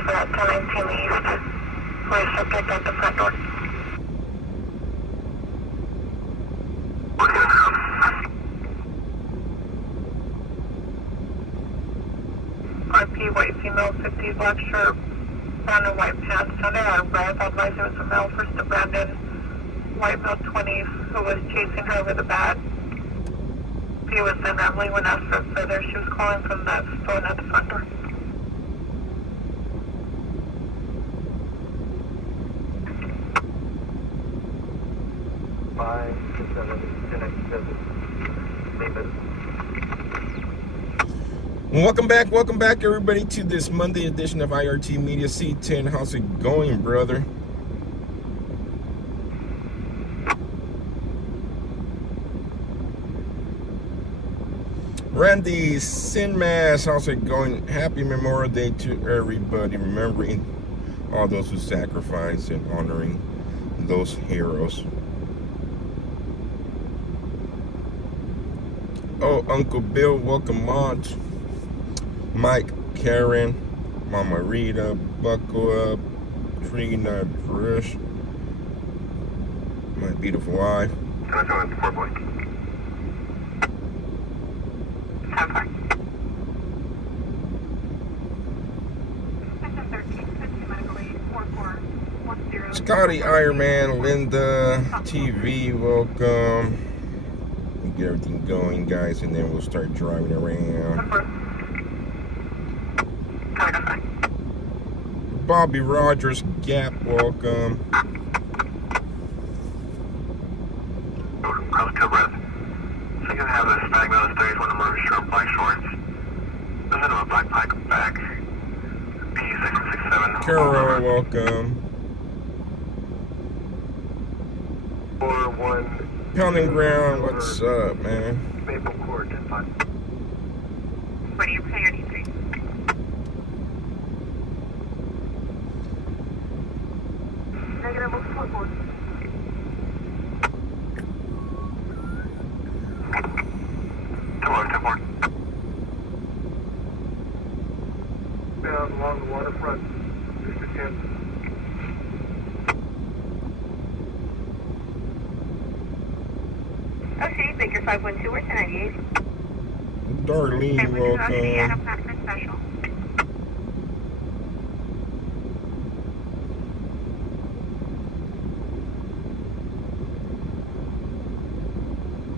Alpha at 1019 East. For a subject at the front door. RP, white female, 50, black shirt, brown and white pants. Sounded out of breath. Otherwise, it was a male first to Brandon. White male, 20, who was chasing her with a bat. He was then Emily when asked for further. She was calling from the phone at the front door. Welcome back, everybody, to this Monday edition of IRT Media C10. How's it going, brother? Randy Sinmas, how's it going? Happy Memorial Day to everybody, remembering all those who sacrificed and honoring those heroes. Oh, Uncle Bill, welcome on. Mike, Karen, Mama Rita, Buckle Up, Trina, Rush, my beautiful wife. Can I join 4 boy? 10-4. Scotty, Ironman, Linda, TV, welcome. We get everything going, guys, and then we'll start driving around. Bobby Rogers, Gap, welcome. Cross to breath. So you have a Hispanic male 31 emerged shirt, black shorts. Doesn't have a black pipe back. P667. Carol, welcome. 4-1. Pounding Ground, what's up, man? Maple Court, 10-5. What do you pay your D3? Negative 4-4. Down along the waterfront, District 10. Okay, Baker 512, we're 1098. Darlene, welcome. Special.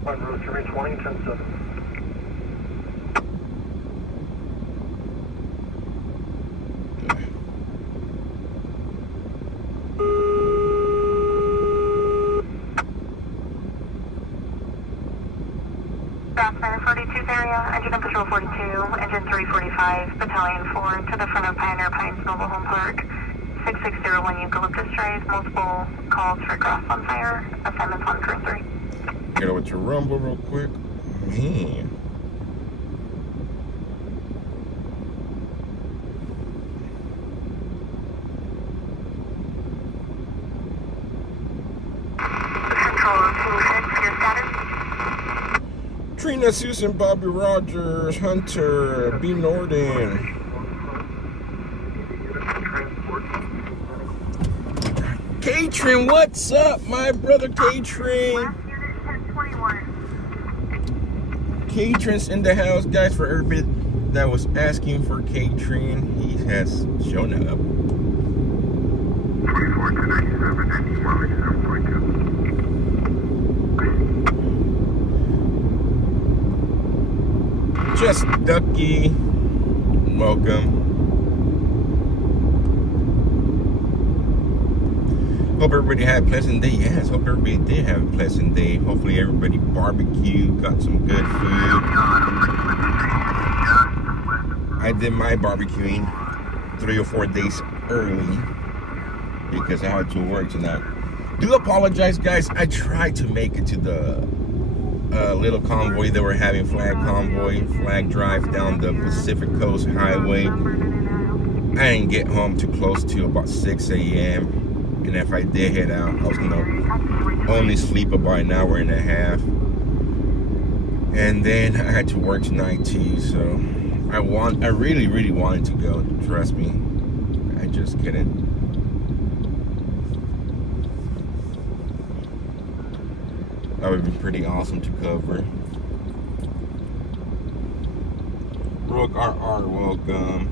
On road 320, 10-7. Fire 42's area, engine of patrol 42, engine 345, battalion 4, to the front of Pioneer Pines Mobile Home Park, 6601 Eucalyptus Drive, multiple calls for grass on fire, assignments on crew 3. Get over to Rumble real quick. Man. Trina, Susan, Bobby Rogers, Hunter, B. Norden. Katrin, what's up, my brother Katrin? Katrin's in the house, guys. For everybody that was asking for Katrin, he has shown up. 24 to 97, 97.2. Just Ducky, welcome. Hope everybody had a pleasant day. Yes, hope everybody did have a pleasant day. Hopefully everybody barbecued, got some good food. I did my barbecuing 3 or 4 days early because I had to work tonight. Do apologize, guys. I tried to make it to the little convoy they were having, flag drive down the Pacific Coast Highway. I didn't get home too close to about 6 a.m. And if I did head out, I was gonna only sleep about an hour and a half. And then I had to work tonight too, so I really wanted to go, trust me. Just kidding. That would be pretty awesome to cover. Rook RR, welcome.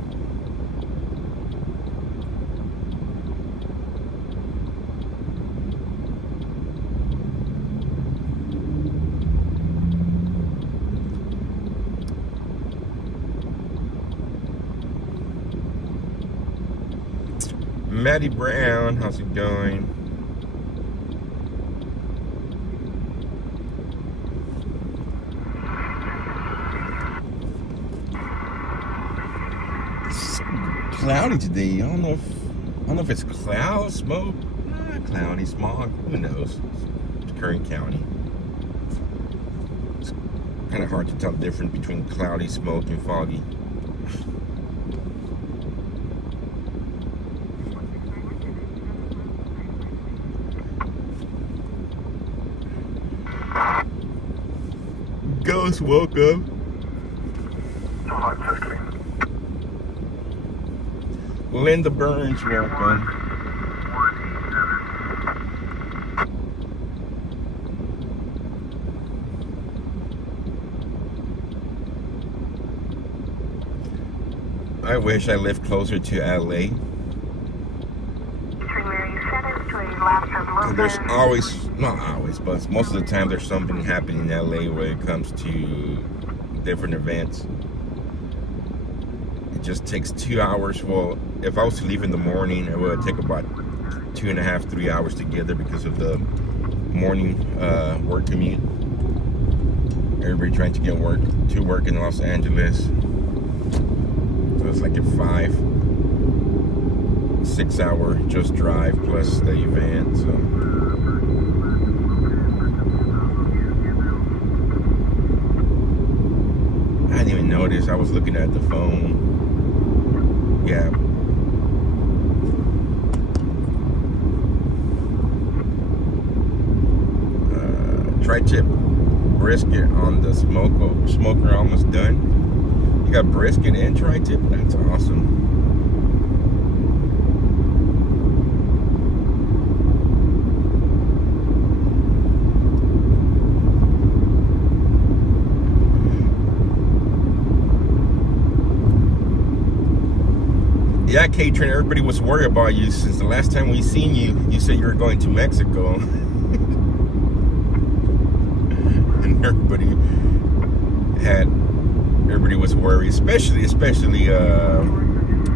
Maddie Brown, how's it going? It's cloudy today. I don't know if it's cloud, smoke, cloudy, smog. Who knows? It's Kern County. It's kind of hard to tell the difference between cloudy, smoke, and foggy. Ghost, welcome. Linda Burns, welcome. I wish I lived closer to LA. There's always, not always, but most of the time there's something happening in LA when it comes to different events. It just takes 2 hours. Well, if I was to leave in the morning, it would take about 2.5, 3 hours to get there because of the morning work commute. Everybody trying to get to work in Los Angeles. So it's like a 5-6 hour just drive plus the event. So I didn't even notice. I was looking at the phone. Yeah. Tri-tip brisket on the smoker almost done. You got brisket and tri-tip? That's awesome. Yeah, Katrin, everybody was worried about you since the last time we seen you. You said you were going to Mexico. And everybody was worried, especially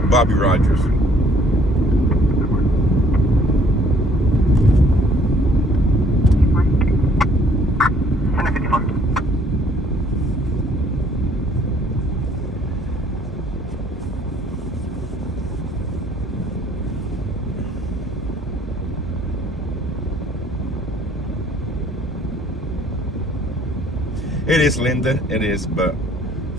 Bobby Rogers. It is, Linda. It is, but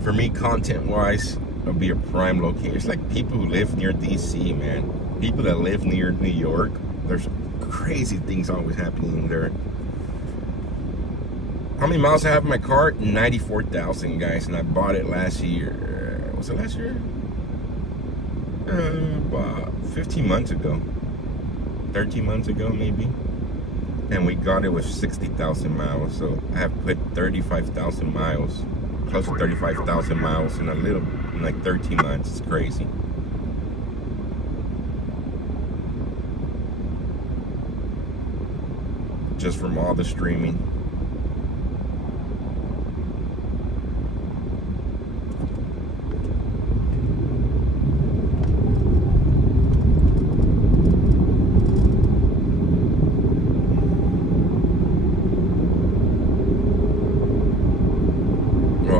for me, content-wise, it'll be a prime location. It's like people who live near DC, man. People that live near New York, there's crazy things always happening there. How many miles I have in my car? 94,000, guys, and I bought it last year. Was it last year? About 15 months ago. 13 months ago, maybe. And we got it with 60,000 miles. So I have put 35,000 miles, close to 35,000 miles in like 13 months. It's crazy. Just from all the streaming.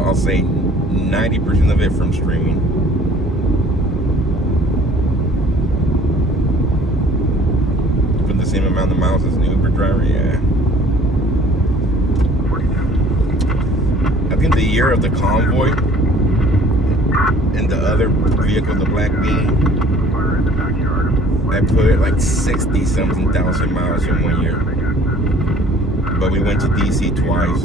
I'll say 90% of it from streaming. Put the same amount of miles as an Uber driver, yeah. I think the year of the convoy and the other vehicle, the Black Bean, I put like 60-something thousand miles in 1 year. But we went to DC twice.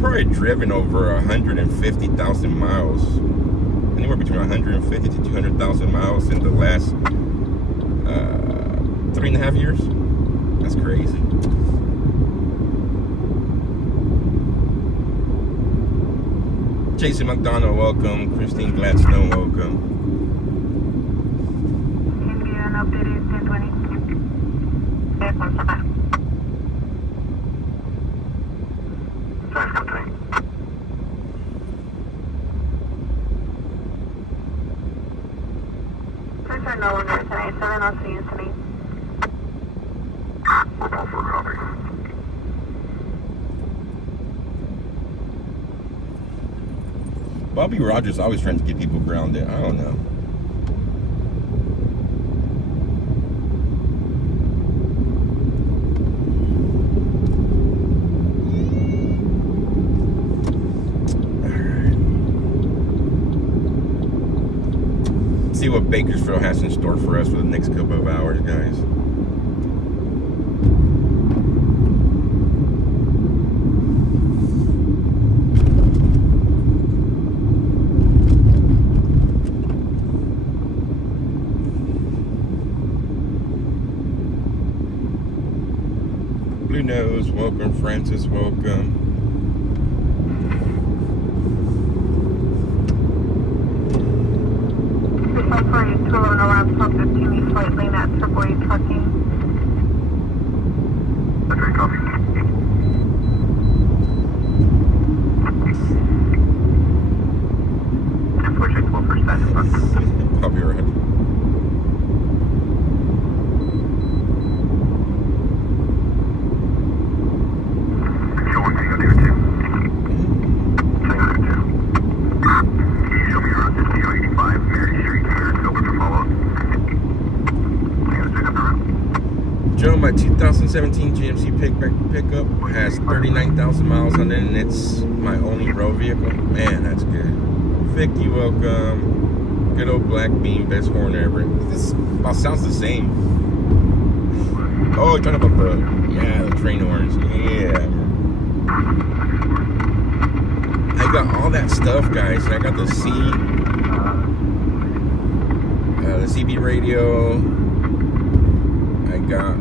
probably driven over 150,000 miles, anywhere between 150 to 200,000 miles in the last 3.5 years. That's crazy. Jason McDonald, welcome. Christine Gladstone, welcome. Indian updated 1020. Yes, I'm sorry. Sorry, come to me. Please are no longer tonight. 7 I'll see you tonight. We're all for copy. Bobby Rogers always trying to get people grounded. I don't know. See what Bakersfield has in store for us for the next couple of hours, guys. Blue Nose, welcome. Francis, welcome. Sorry, 211 around 1215 East White Lane at AAA Trucking. Okay, copy. Unfortunately, 12%. I'll be right. Joe, my 2017 GMC pickup has 39,000 miles on it, and it's my only road vehicle. Man, that's good. Vicky, welcome. Good old black beam, best horn ever. This about sounds the same. Oh, you're talking about the train horns. Yeah. I got all that stuff, guys. I got the CB radio. I got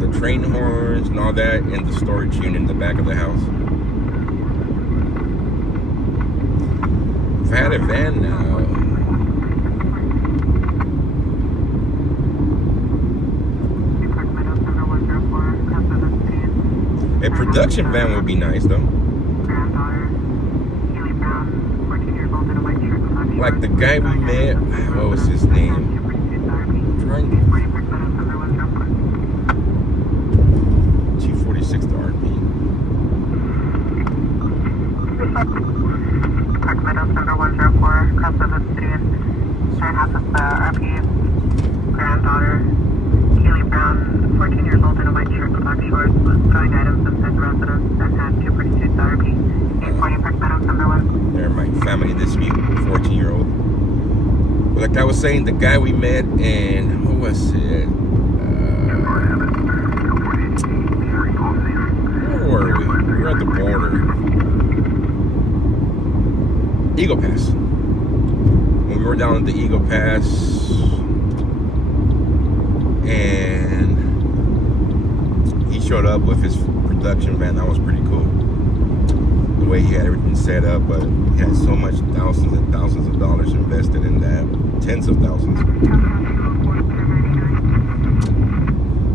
the train horns and all that in the storage unit in the back of the house. If I had a van now, a production van would be nice though. Like the guy we met, what was his name? 246 to RP. Park Meadows number 104, cross over the city and start half of the RP's granddaughter, Keely Brown, 14 years old in a white shirt and black shorts, was throwing items inside the residence and had 246 RP. 840 Park Meadows number 1. They're my family dispute, 14-year-old. Like I was saying, the guy we met in, what was it? Where were we? We were at the border. Eagle Pass. When we were down at the Eagle Pass, and he showed up with his production van. That was pretty cool. The way he had everything set up, but he had so much, thousands and thousands of dollars invested in that. Tens of thousands.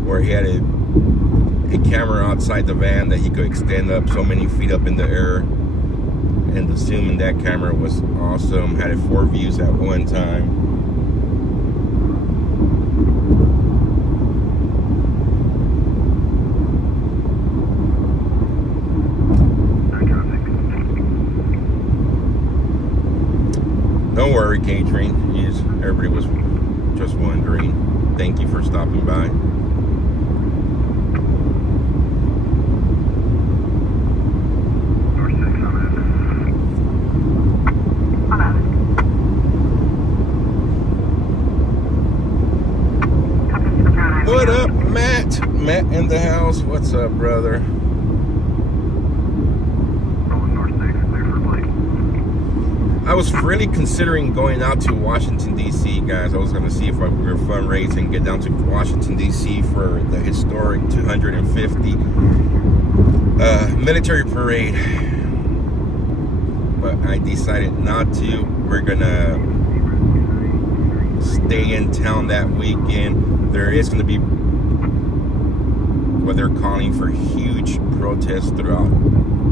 Where he had a camera outside the van that he could extend up so many feet up in the air, and the zoom in that camera was awesome. Had it 4 views at one time. Don't worry, Catherine. Everybody was just wondering. Thank you for stopping by. What up, Matt? Matt in the house. What's up, brother? I was really considering going out to Washington, D.C., guys. I was going to see if we were fundraising, get down to Washington, D.C. for the historic 250 military parade. But I decided not to. We're going to stay in town that weekend. There is going to be what they're calling for huge protests throughout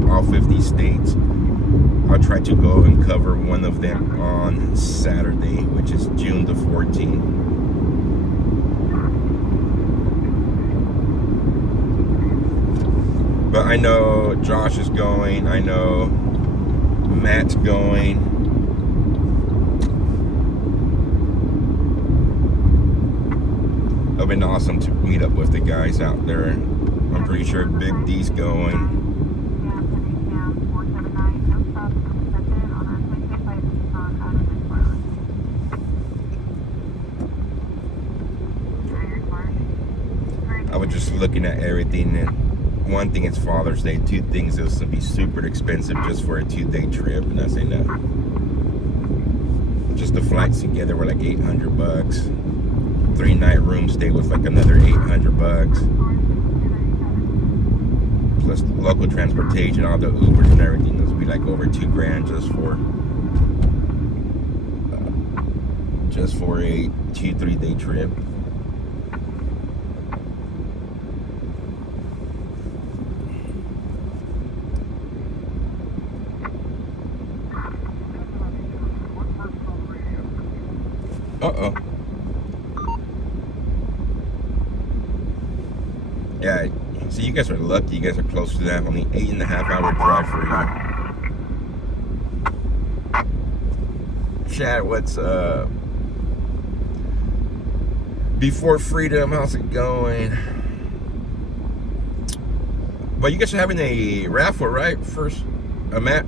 all 50 states. I'll try to go and cover one of them on Saturday, which is June the 14th. But I know Josh is going. I know Matt's going. It'll been awesome to meet up with the guys out there. I'm pretty sure Big D's going. I was just looking at everything, and one thing is Father's Day, two things it was going to be super expensive just for a 2-day trip, and I say no. Just the flights together were like $800. 3-night room stay was like another $800. Plus local transportation, all the Ubers and everything, this would be like over $2,000 just for a 2-3 day trip. Uh-oh. Yeah, so you guys are lucky. You guys are close to that. Only 8.5-hour drive for you. Chat, what's up? Before Freedom, how's it going? But you guys are having a raffle, right? First, Matt?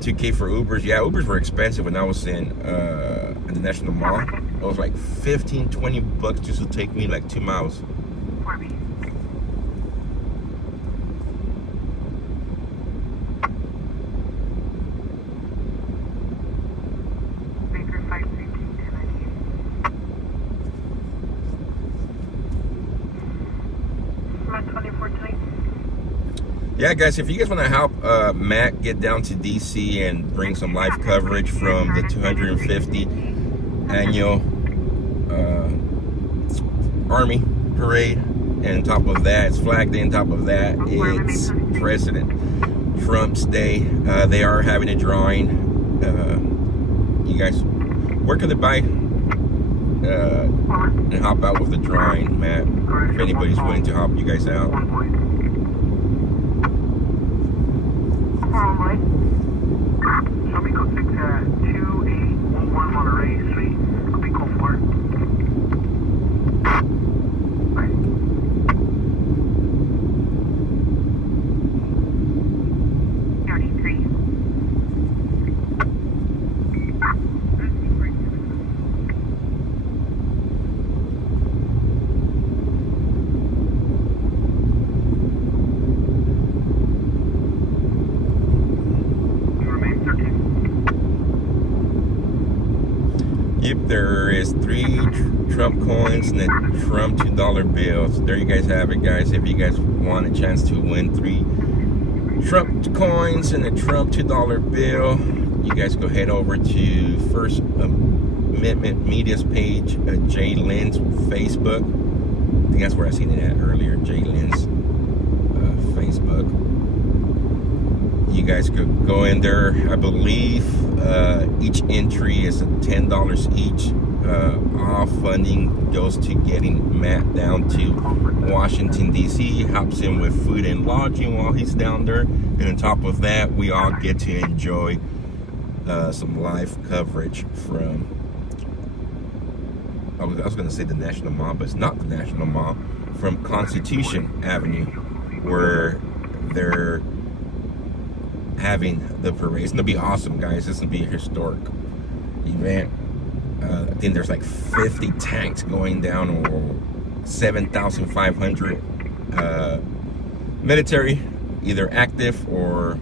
2K for Ubers. Yeah, Ubers were expensive when I was in the National Mall. It was like $15-20 just to take me like 2 miles. Yeah, guys, if you guys want to help Matt get down to DC and bring some live coverage from the 250 annual Army parade, and on top of that, it's Flag Day. On top of that, it's President Trump's Day. They are having a drawing. You guys, where can they buy and help out with the drawing, Matt? If anybody's willing to help you guys out. Show me code 2811 Monterey Street. Could be code 4. Right. Yep, there is 3 Trump coins and a Trump $2 bill. So there you guys have it, guys. If you guys want a chance to win 3 Trump coins and a Trump $2 bill, you guys go head over to First Amendment Media's page, Jay Lynn's Facebook. I think that's where I seen it at earlier, Jay Lynn's Facebook. You guys could go in there. I believe each entry is $10 each. All funding goes to getting Matt down to Washington, D.C. Helps him with food and lodging while he's down there. And on top of that, we all get to enjoy some live coverage from, I was going to say the National Mall, but it's not the National Mall, from Constitution Avenue, where they're having the parade. It's gonna be awesome, guys. This is gonna be a historic event. I think there's like 50 tanks going down, or 7,500 military, either active or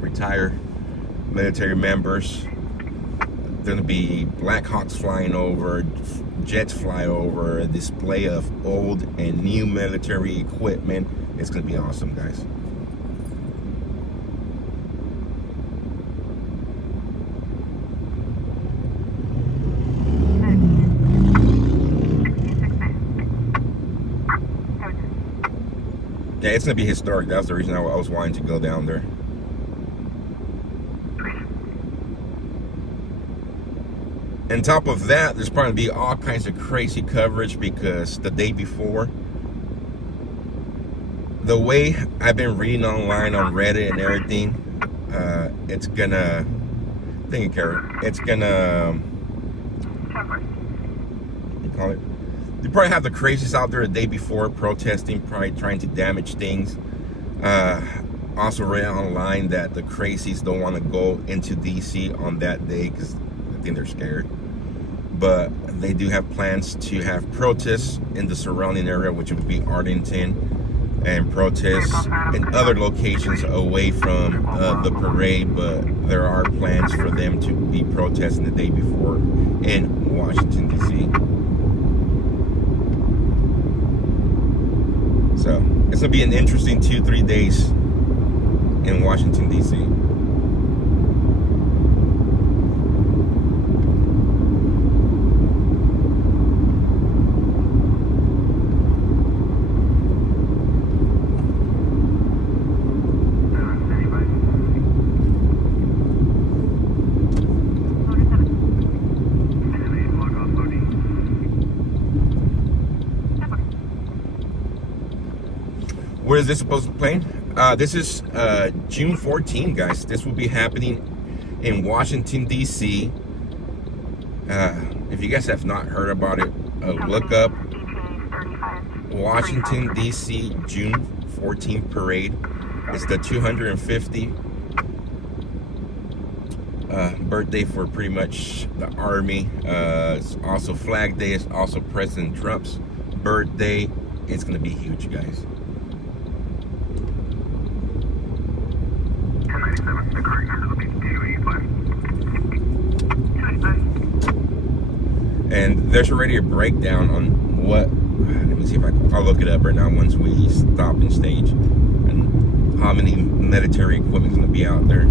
retired military members. Going to be Black Hawks flying over, jets fly over, a display of old and new military equipment. It's going to be awesome, guys. Yeah, it's going to be historic. That's the reason I was wanting to go down there. On top of that, there's probably be all kinds of crazy coverage because the day before, the way I've been reading online on Reddit and everything, it's gonna, thank you, Kara, it's gonna, you call it, you probably have the crazies out there the day before protesting, probably trying to damage things. Also read online that the crazies don't want to go into DC on that day because I think they're scared. But they do have plans to have protests in the surrounding area, which would be Arlington, and protests in other locations away from the parade. But there are plans for them to be protesting the day before in Washington, D.C. So it's going to be an interesting 2-3 days in Washington, D.C. Where is this supposed to be playing? This is June 14, guys. This will be happening in Washington, D.C. If you guys have not heard about it, look up Washington, D.C. June 14 parade. It's the 250th birthday for pretty much the Army. It's also Flag Day. It's also President Trump's birthday. It's going to be huge, guys. And there's already a breakdown on what, let me see if I'll look it up right now once we stop in stage, and how many military equipment is going to be out there.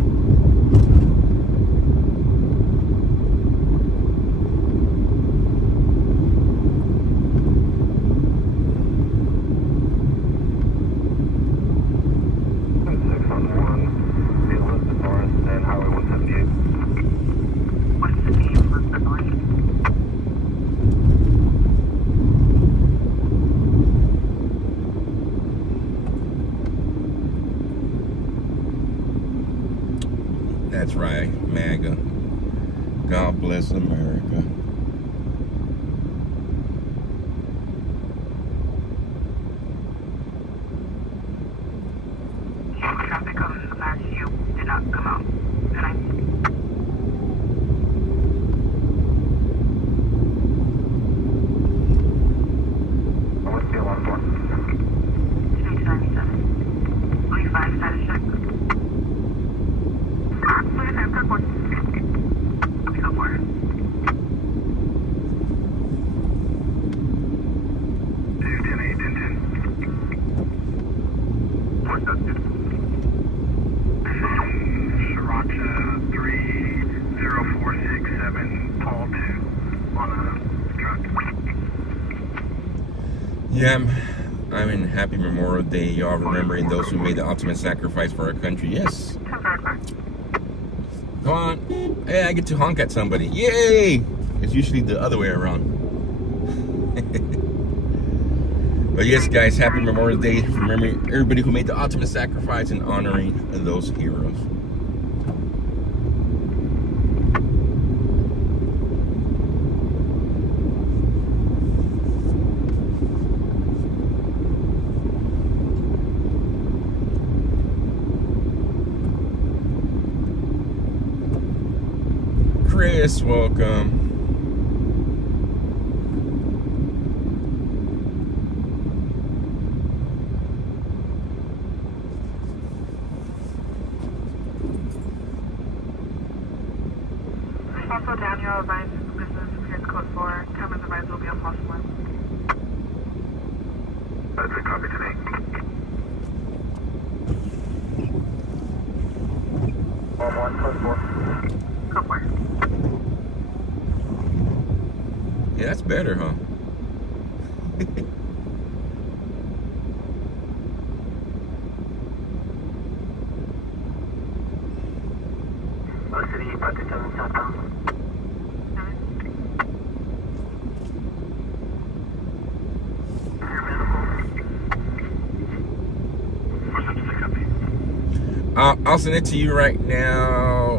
That's right, MAGA. God bless America. Traffic on the past you did not come out tonight. What's the alarm for? 297. 35 status check. Yeah, I'm in Happy Memorial Day. Y'all remembering those who made the ultimate sacrifice for our country. Yes. Come on. Hey, I get to honk at somebody. Yay! It's usually the other way around. But yes, guys, Happy Memorial Day. Remembering everybody who made the ultimate sacrifice and honoring those heroes. Chris, welcome. All advised, business appears code 4. Cameras advised will be on pause 1. That's a copy today. One, code 4. Code 4. Yeah, that's better, huh? City, Project 7 southbound. I'll send it to you right now.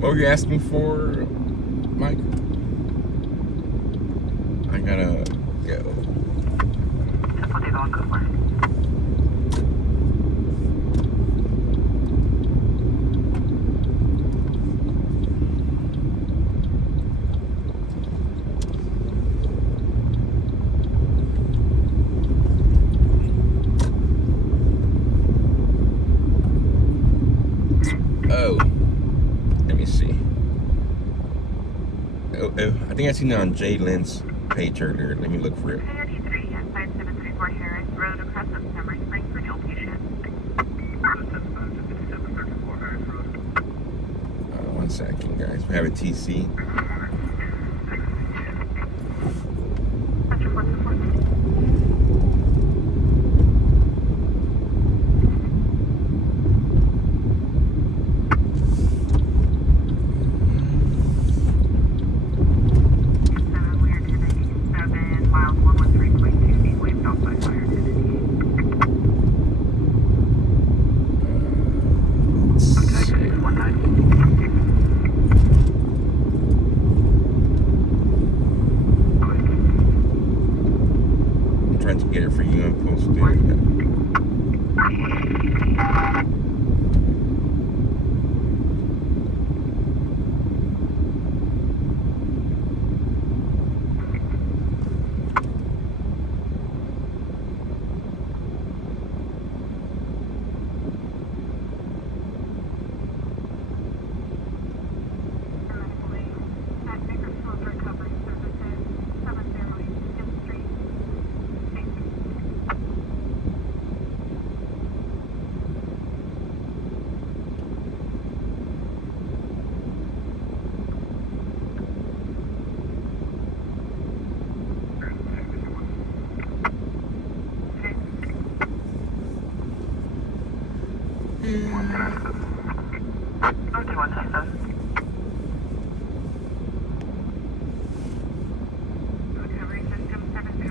What were you asking for, Mike? I gotta go. Oh, let me see. Oh, I think I seen it on Jay Lynn's page earlier. Let me look for it. Coyote 3 at 5734 Harris Road across the Summer Spring for new patient. 5734 Harris Road. 1 second, guys. We have a TC. That's your 424. Trying to get it for you and post it.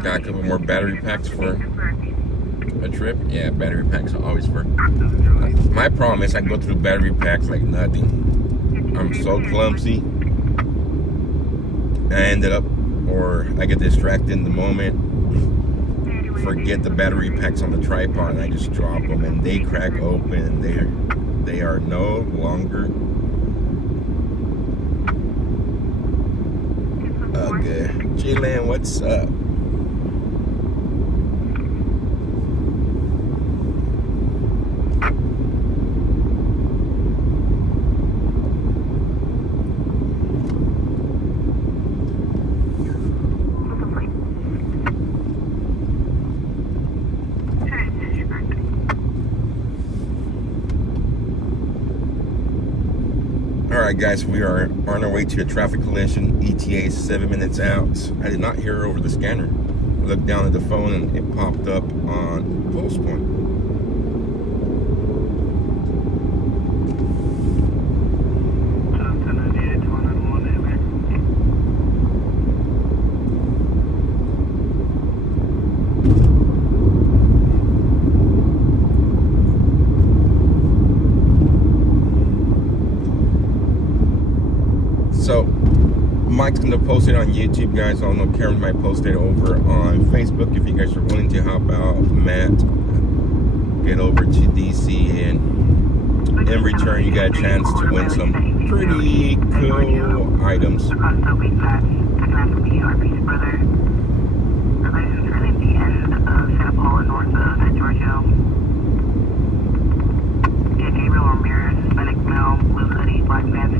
Got a couple more battery packs for a trip. Yeah, battery packs are always for. My problem is I go through battery packs like nothing. I'm so clumsy. I ended up, or I get distracted in the moment, forget the battery packs on the tripod, and I just drop them, and they crack open, and they are no longer. Okay, Jaylan, what's up? Alright guys, we are on our way to a traffic collision. ETA 7 minutes out. I did not hear her over the scanner. I looked down at the phone and it popped up on Pulse Point. So, Mike's going to post it on YouTube, guys. I don't know, Karen might post it over on Facebook if you guys are willing to help out Matt get over to DC, and in return you got a chance to win some pretty cool items. Gabriel Ramirez, Hispanic male, blue hoodie, black pants,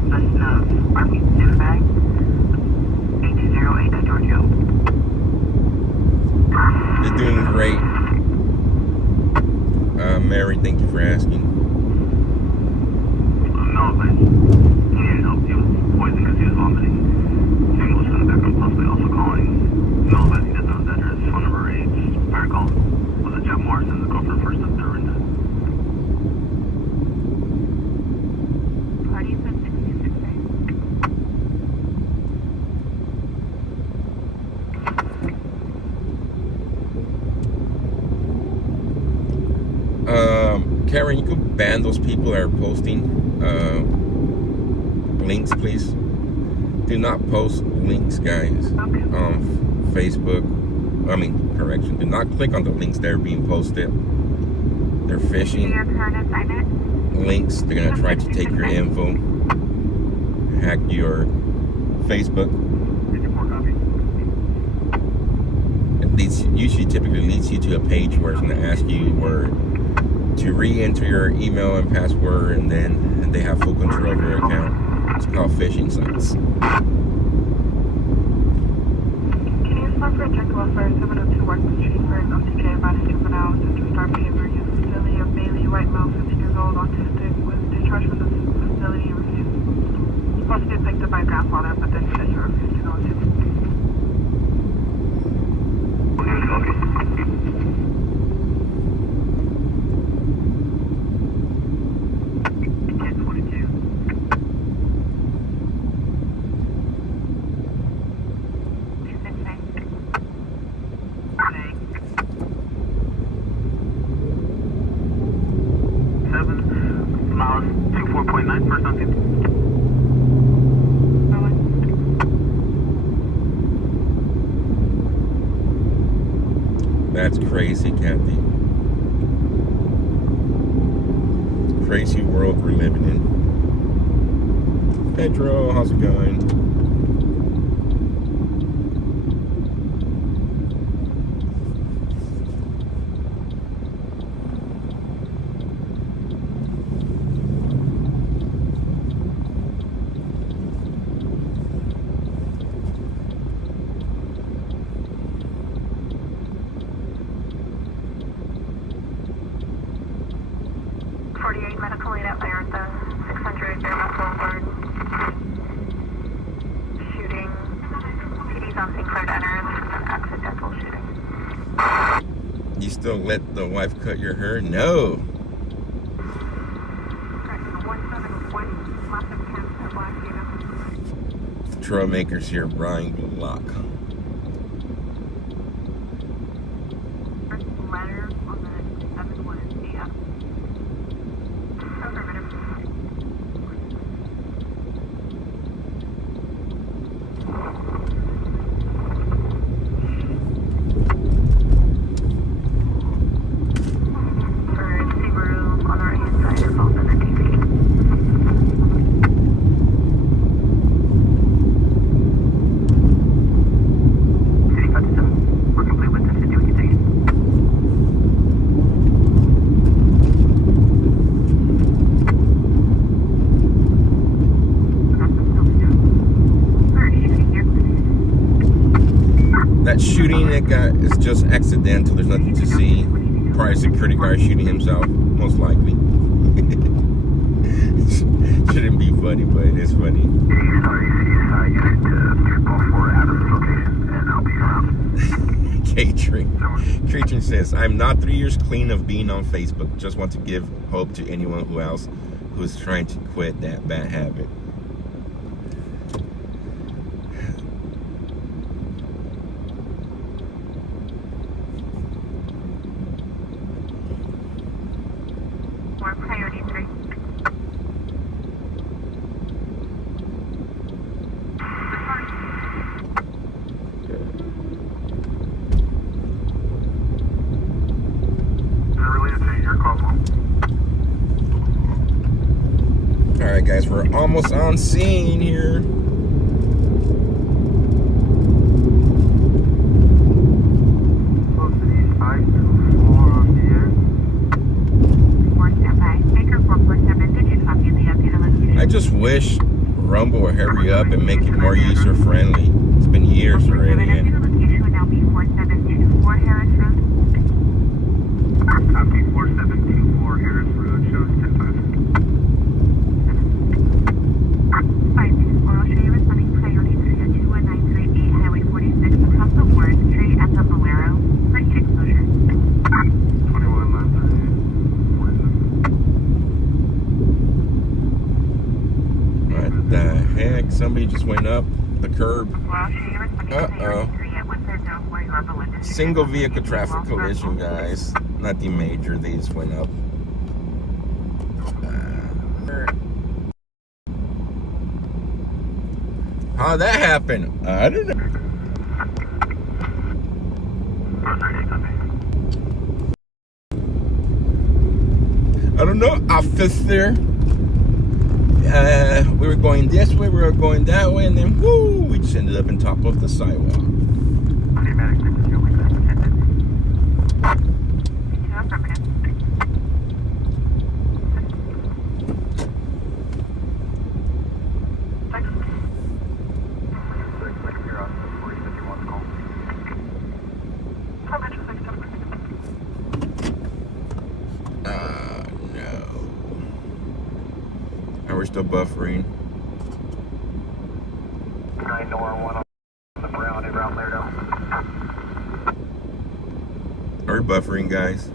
Karen, you could ban those people that are posting links, please. Do not post links, guys, on Facebook. Do not click on the links that are being posted. They're phishing links. They're gonna try to take your info, hack your Facebook. Typically leads you to a page where it's going to ask you to re-enter your email and password, and then they have full control of your account. It's called phishing sites. Can you sponsor a check welfare 702 Washington Street for an OTJ about a juvenile Central Star behavior use facility, a Bailey, white male, 15 years old, autistic, was discharged from the facility and refused. Supposed to be picked up by grandfather, but then said he refused to go to. That's crazy, Kathy. Crazy world we're living in. Pedro, how's it going? Medical aid at Layertha, 600 Airmuscle Guard. Shooting. PD's on scene for an accidental shooting. You still let the wife cut your hair? No. Trollmakers here, Brian Block. Letter on the 7-1 is AF. That shooting is just accidental. There's nothing to see. Probably a security guard shooting himself, most likely. Shouldn't be funny, but it is funny. Catering says, I'm not 3 years clean of being on Facebook. Just want to give hope to anyone who else who is trying to quit that bad habit. Priority 3. Alright guys, we're almost on scene here. I just wish Rumble would hurry up and make it more user friendly. It's been years already. Copy 4724 Harris Road, shows 10-5. 524, I'll show you responding priority 3 at 21938 Highway 46 across the Warren Street at the Bolero for heat exposure. 21 What the heck? Somebody just went up the curb. Uh-oh. Single vehicle traffic collision, guys. Nothing major, they just went up. How'd that happen? I don't know. I don't know, officer. We were going this way, we were going that way, and then whoo, we just ended up on top of the sidewalk. We're still buffering. I know one on the brown around there though. We're buffering, guys.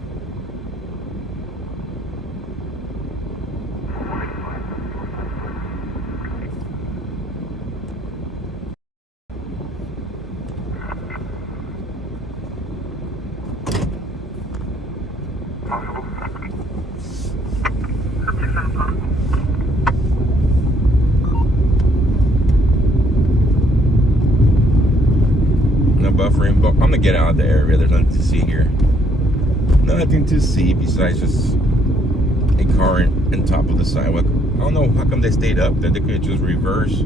Buffering, but I'm gonna get out of the area. There's nothing to see here. Nothing to see besides just a car on top of the sidewalk. I don't know how come they stayed up there. They could just reverse.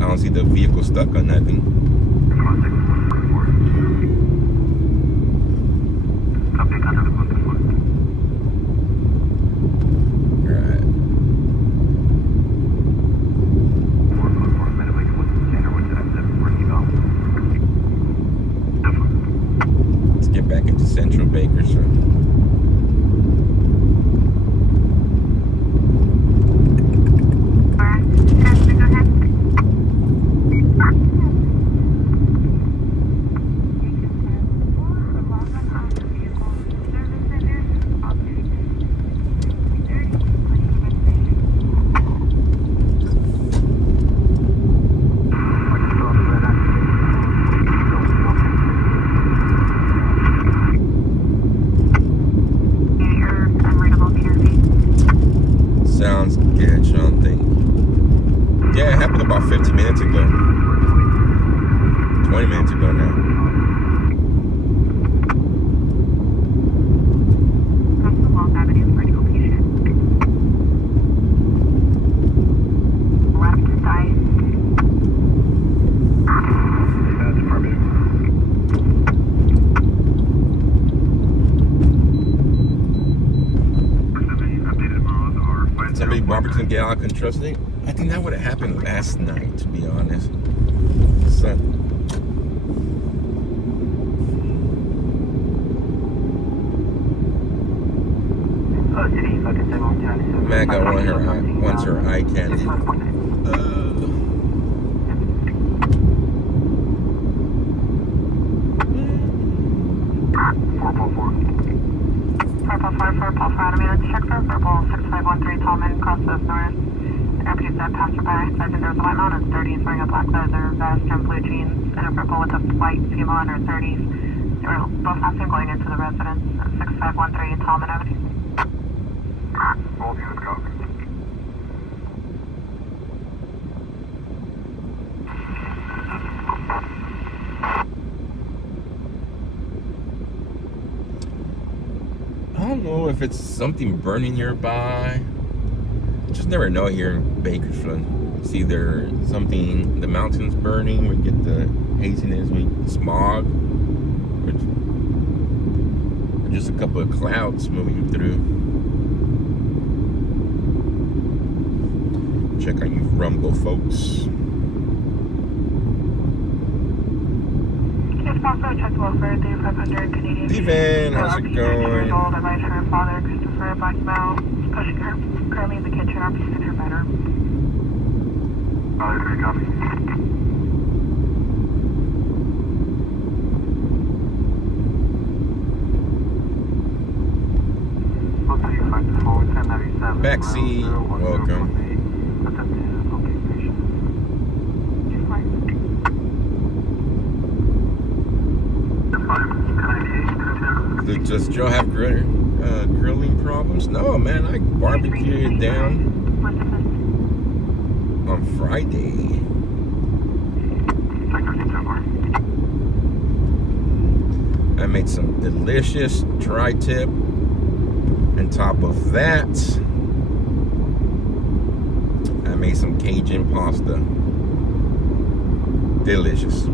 I don't see the vehicle stuck on nothing. Back into Central Bakersfield. Sounds good, Sean. Thank you. Yeah, it happened about 15 minutes ago. 20 minutes ago now. That's the Long Avenue critical patient. Left side. That's permanent. Somebody barbecuing get out of control. I think that would have happened last night, to be honest. So, Mac, I wants her eye candy. 444 Adamant, check for purple 6513 Tallman, crosses north. Deputies that passerby, advising there's a white man in 30s wearing a black leather vest and blue jeans, and a purple with a white female in her 30s. They were both passing going into the residence at 6513 Tallman Avenue. Both units copy. I don't know if it's something burning nearby. Just never know here in Bakersfield. It's either something, the mountains burning, we get the haziness, we smog, or just a couple of clouds moving through. Check on you Rumble folks. Check welfare, Dave 500 Canadian. Steven, how's it going? Old, advised her father, Christopher, black male, pushing her currently in the kitchen, or in her bedroom. Very copy. Backseat, welcome. Does Joe have grilling problems? No, man. I barbecued it down on Friday. I made some delicious tri-tip. On top of that, I made some Cajun pasta. Delicious.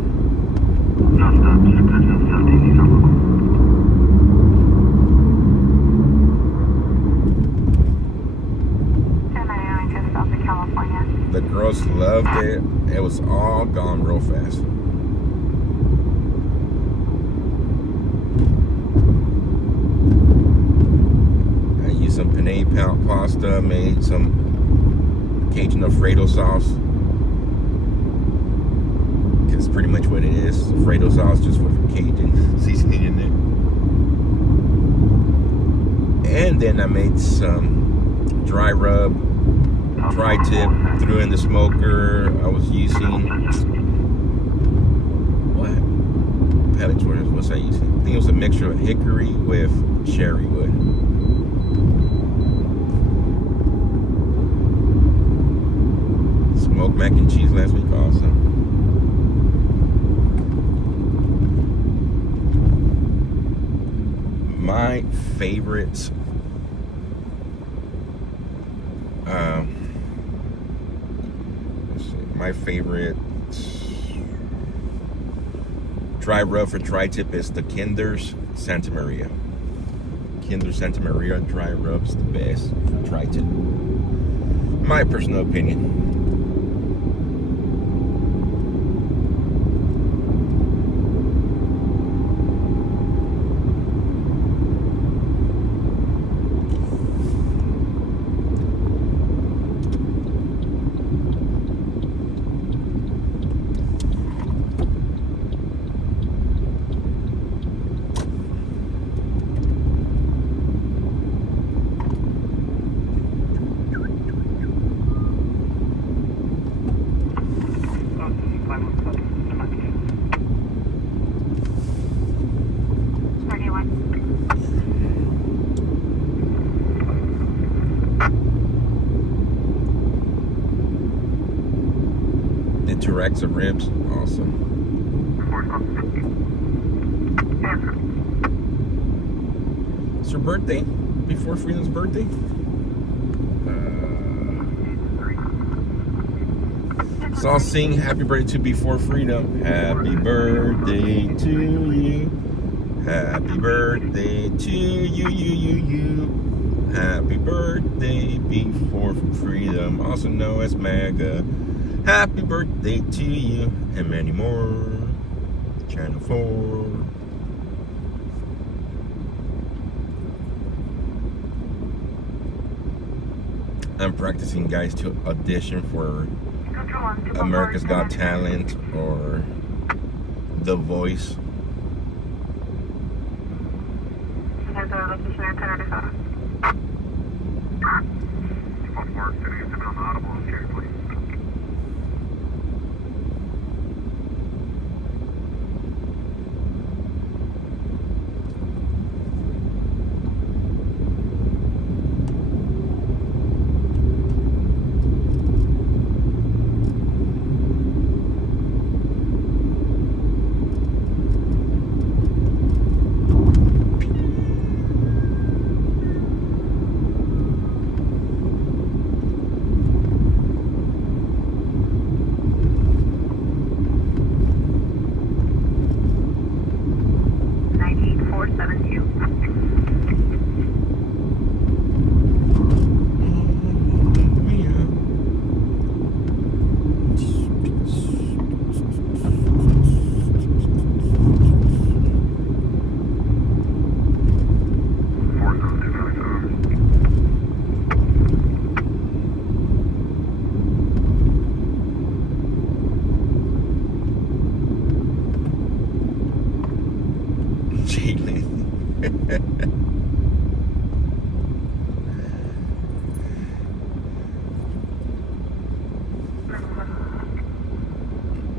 The girls loved it. It was all gone real fast. I used some penne pasta, made some Cajun Alfredo sauce. It's pretty much what it is. Alfredo sauce just with Cajun seasoning in it. And then I made some dry rub, tri-tip, threw in the smoker. I was using what pellets was I using? I think it was a mixture of hickory with cherry wood. Smoked mac and cheese last week also. My favorite dry rub for tri-tip is the Kinder's Santa Maria. Kinder Santa Maria dry rub's the best for tri-tip. My personal opinion. Did 2 racks of ribs. Awesome. It's your birthday? Before Freedom's birthday? So I'll sing happy birthday to Before Freedom. Happy birthday to you. Happy birthday to you. Happy birthday Before Freedom, also known as MAGA. Happy birthday to you and many more. Channel 4. I'm practicing, guys, to audition for America's Got Talent or The Voice.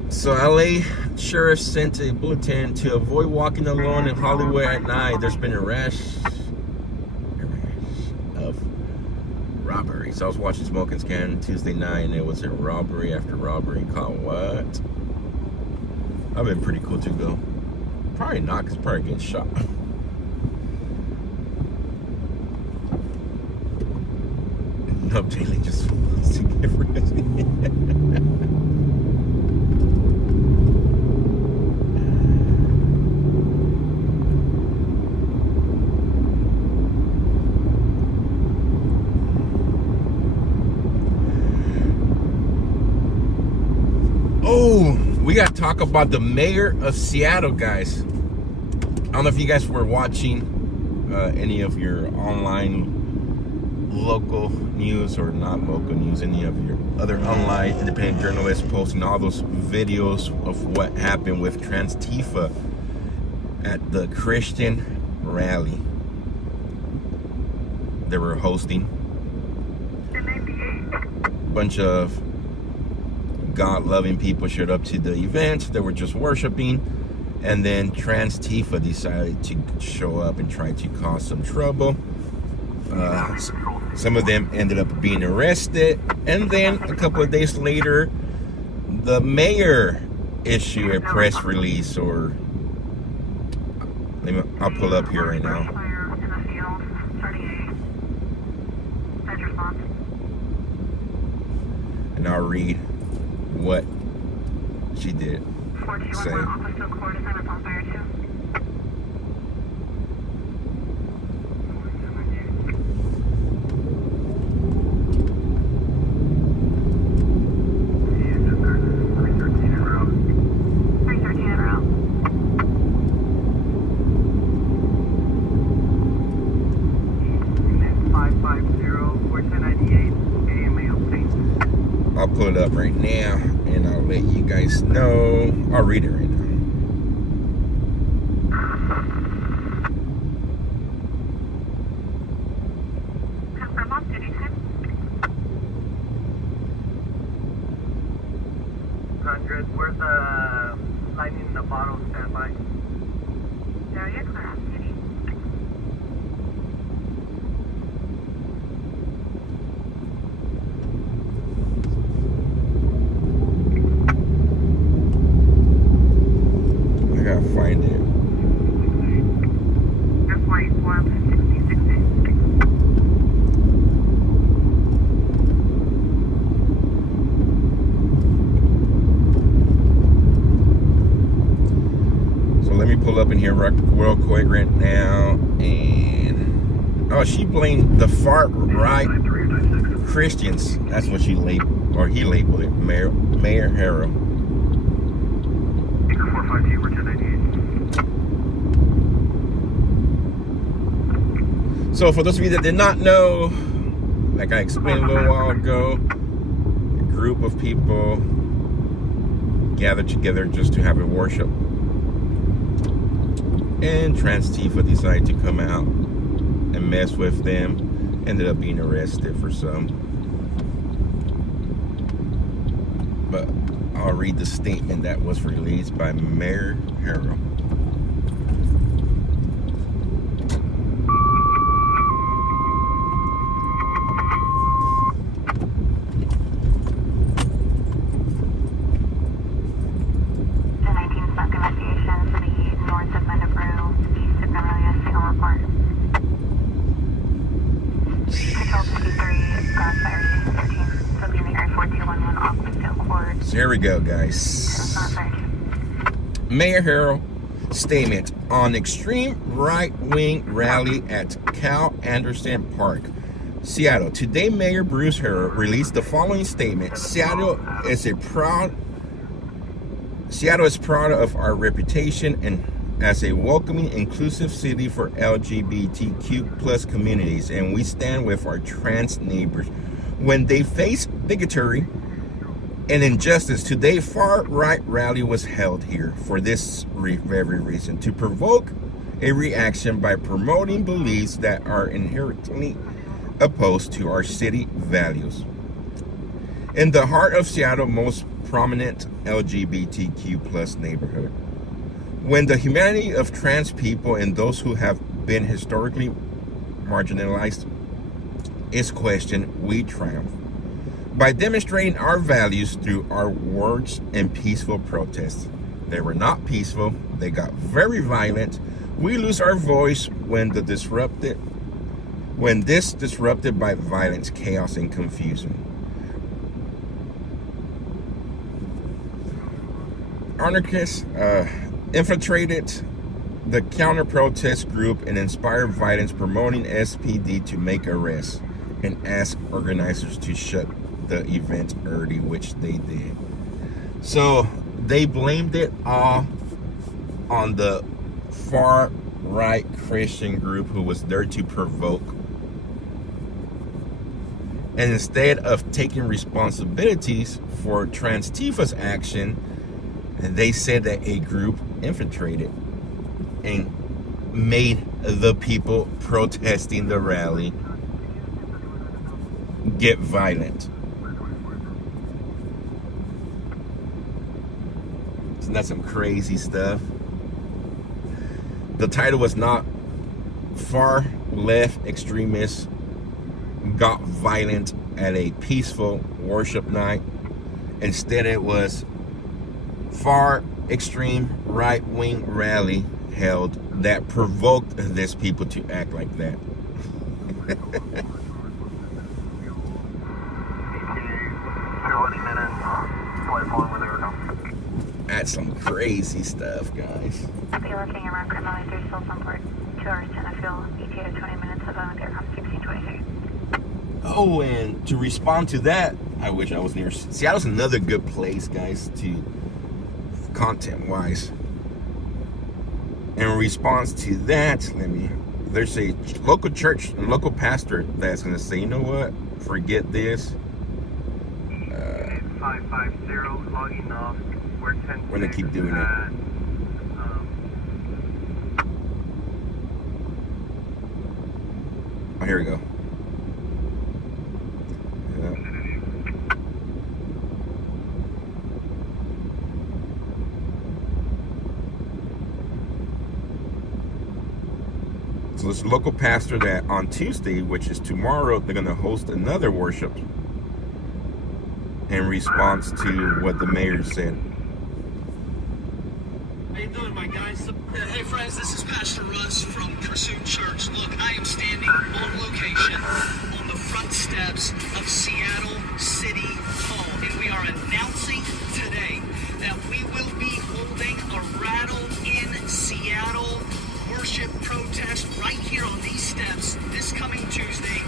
So LA sheriff sent a bulletin to avoid walking alone in Hollywood at night. There's been a rash of robberies. I was watching Smoke and Scan Tuesday night, and it was a robbery after robbery. Caught what? I've been pretty cool to go. Probably not, because probably getting shot. No, Jaylee just wants to get rid of me. Oh, we got to talk about the mayor of Seattle, guys. I don't know if you guys were watching any of your online local news or not local news, any of your other online independent journalists posting all those videos of what happened with Trans-Tifa at the Christian rally they were hosting. A bunch of God-loving people showed up to the event. They were just worshiping, and then Trans-Tifa decided to show up and try to cause some trouble. Some of them ended up being arrested, and then a couple of days later, the mayor issued a press release, or I'll pull up here right now. And I'll read what she did say. I'll pull it up right now, and I'll let you guys know. I'll read it right now. Where's the lighting the bottle standby? There you go. Find it. That's why it's 166. So let me pull up in here real quick right now, and she blamed the far right Christians. That's what she labeled, or he labeled it, Mayor Harrell. So for those of you that did not know, like I explained a little while ago, a group of people gathered together just to have a worship. And Trans-Tifa decided to come out and mess with them. Ended up being arrested for some. But I'll read the statement that was released by Mayor Harrell. So here we go, guys. Mayor Harrell statement on extreme right-wing rally at Cal Anderson Park, Seattle. Today, Mayor Bruce Harrell released the following statement. Seattle is proud of our reputation and as a welcoming, inclusive city for LGBTQ plus communities, and we stand with our trans neighbors when they face bigotry and injustice. Today, far-right rally was held here for this very reason, to provoke a reaction by promoting beliefs that are inherently opposed to our city values. In the heart of Seattle, most prominent LGBTQ plus neighborhood. When the humanity of trans people and those who have been historically marginalized is questioned, we triumph. By demonstrating our values through our words and peaceful protests. They were not peaceful, they got very violent. We lose our voice when this disrupted by violence, chaos, and confusion. Anarchists infiltrated the counter-protest group and inspired violence, promoting SPD to make arrests and ask organizers to shut the event early, which they did. So they blamed it all on the far-right Christian group who was there to provoke. And instead of taking responsibilities for Trans-Tifa's action, they said that a group infiltrated and made the people protesting the rally get violent. Isn't that some crazy stuff? The title was not far left extremists got violent at a peaceful worship night. Instead, it was far extreme right-wing rally held that provoked these people to act like that. That's some crazy stuff, guys. I'll be looking around criminal there's still some port 2 hours 10 I feel ETA 20 minutes of there comes 1626. Oh, and to respond to that, I wish I was near Seattle's another good place, guys, to content wise. In response to that, there's a local church and local pastor that's gonna say, you know what, forget this. 550 logging off. We're gonna keep doing it. Oh, here we go. Yeah. So this local pastor that on Tuesday, which is tomorrow, they're gonna host another worship in response to what the mayor said. How you doing, my guys? Hey, friends, this is Pastor Russ from Pursuit Church. Look, I am standing on location on the front steps of Seattle City Hall, and we are announcing today that we will be holding a Rattle in Seattle worship protest right here on these steps this coming Tuesday,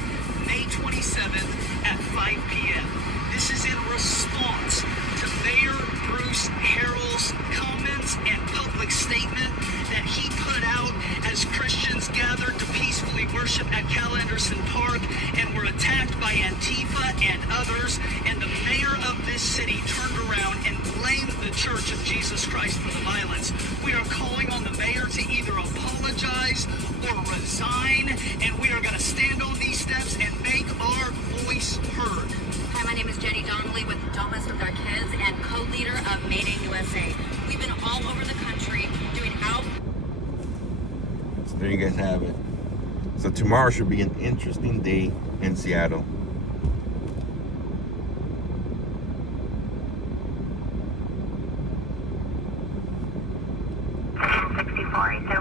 May 27th at 5 p.m. This is in response to Mayor Bruce Harrell's comments and public statement that he put out as Christians gathered to peacefully worship at Cal Anderson Park and were attacked by Antifa and others, and the mayor of this city turned around and blamed the Church of Jesus Christ for the violence. We are calling on the mayor to either apologize or resign, and we are going to stand on these steps and make our voice heard. Hi, my name is Jenny Donnelly with Don't Mess With Our Kids and co-leader of Made in USA. We've been all over the country doing out. So there you guys have it. So tomorrow should be an interesting day in Seattle.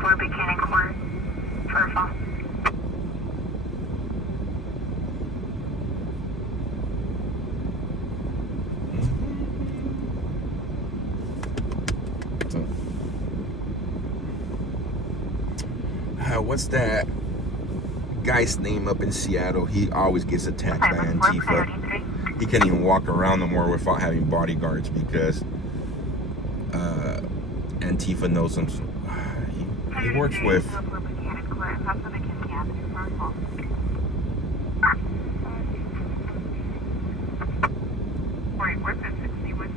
We're Buchanan Court for a phone. What's that guy's name up in Seattle? He always gets attacked by Antifa. He can't even walk around no more without having bodyguards because Antifa knows him. He works with. Wait, where's that 61?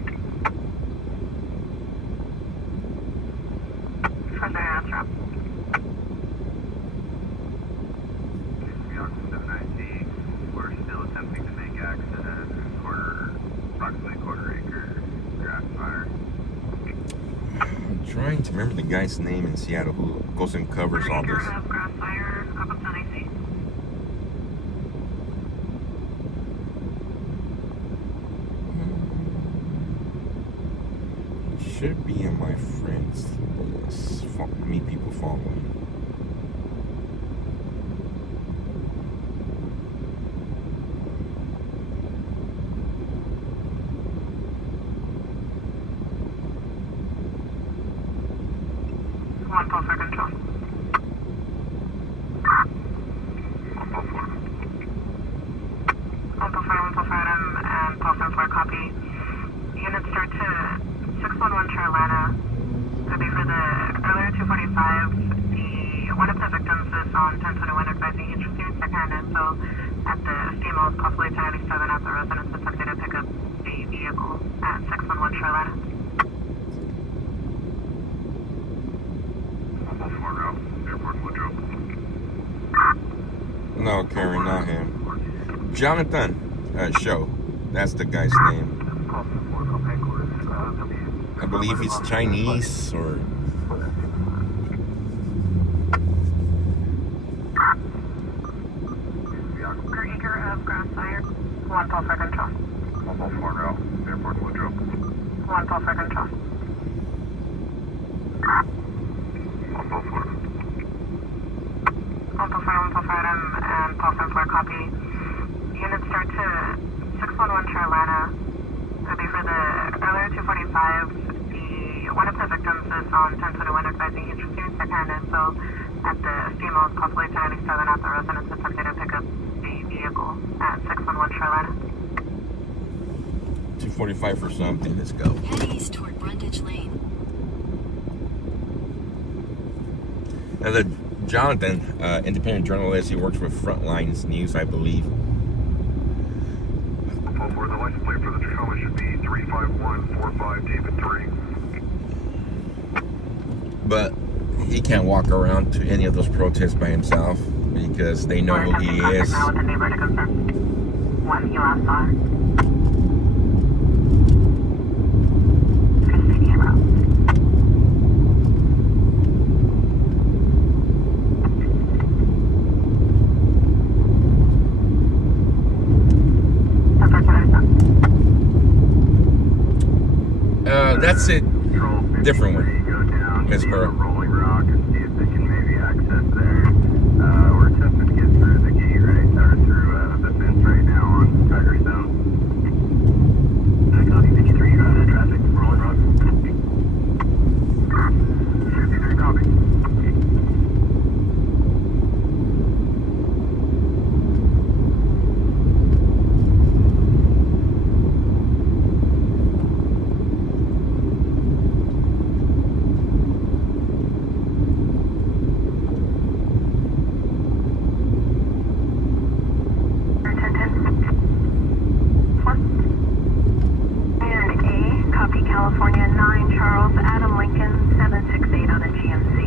From the Astro. We're still attempting to make access approximately quarter acre remember the guy's name in Seattle who goes and covers all this. Should be in my friends list. Me people following. No, Karen, not him. Jonathan Show. That's the guy's name. I believe he's Chinese or. Per acre of grass fire. 112 for control. 104 now. Airport Woodrow. 112 for control. 112 and 112 copy. Units start to 611 Charlotta. Could be for the earlier 245. One of the victims is on 1021 advising he's receiving second info at the steam is possibly 1097 at the residence attempting to pick up the vehicle at 611 Charlotta. 245 for something. Let's go. Head east toward Brundage Lane. Now the Jonathan, independent journalist, he works with Frontlines News, I believe. For the license plate for the Tacoma should be 35145 David 3. But he can't walk around to any of those protests by himself because they know who he is. Now with the neighbor to confirm. One you last saw. Christine Road. That's it. Different one. Miss Burrow. Rolling Rock and see if they can maybe access there. We're attempting to get through the gate or through the fence right now on Tigerstone. Copy 53, you're out of traffic. Rolling Rock. 53, copy. California 9 Charles Adam Lincoln 768 on a GMC.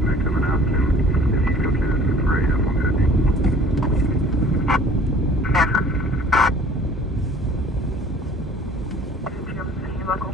Maximum afternoon. If you go to Ray GMC local.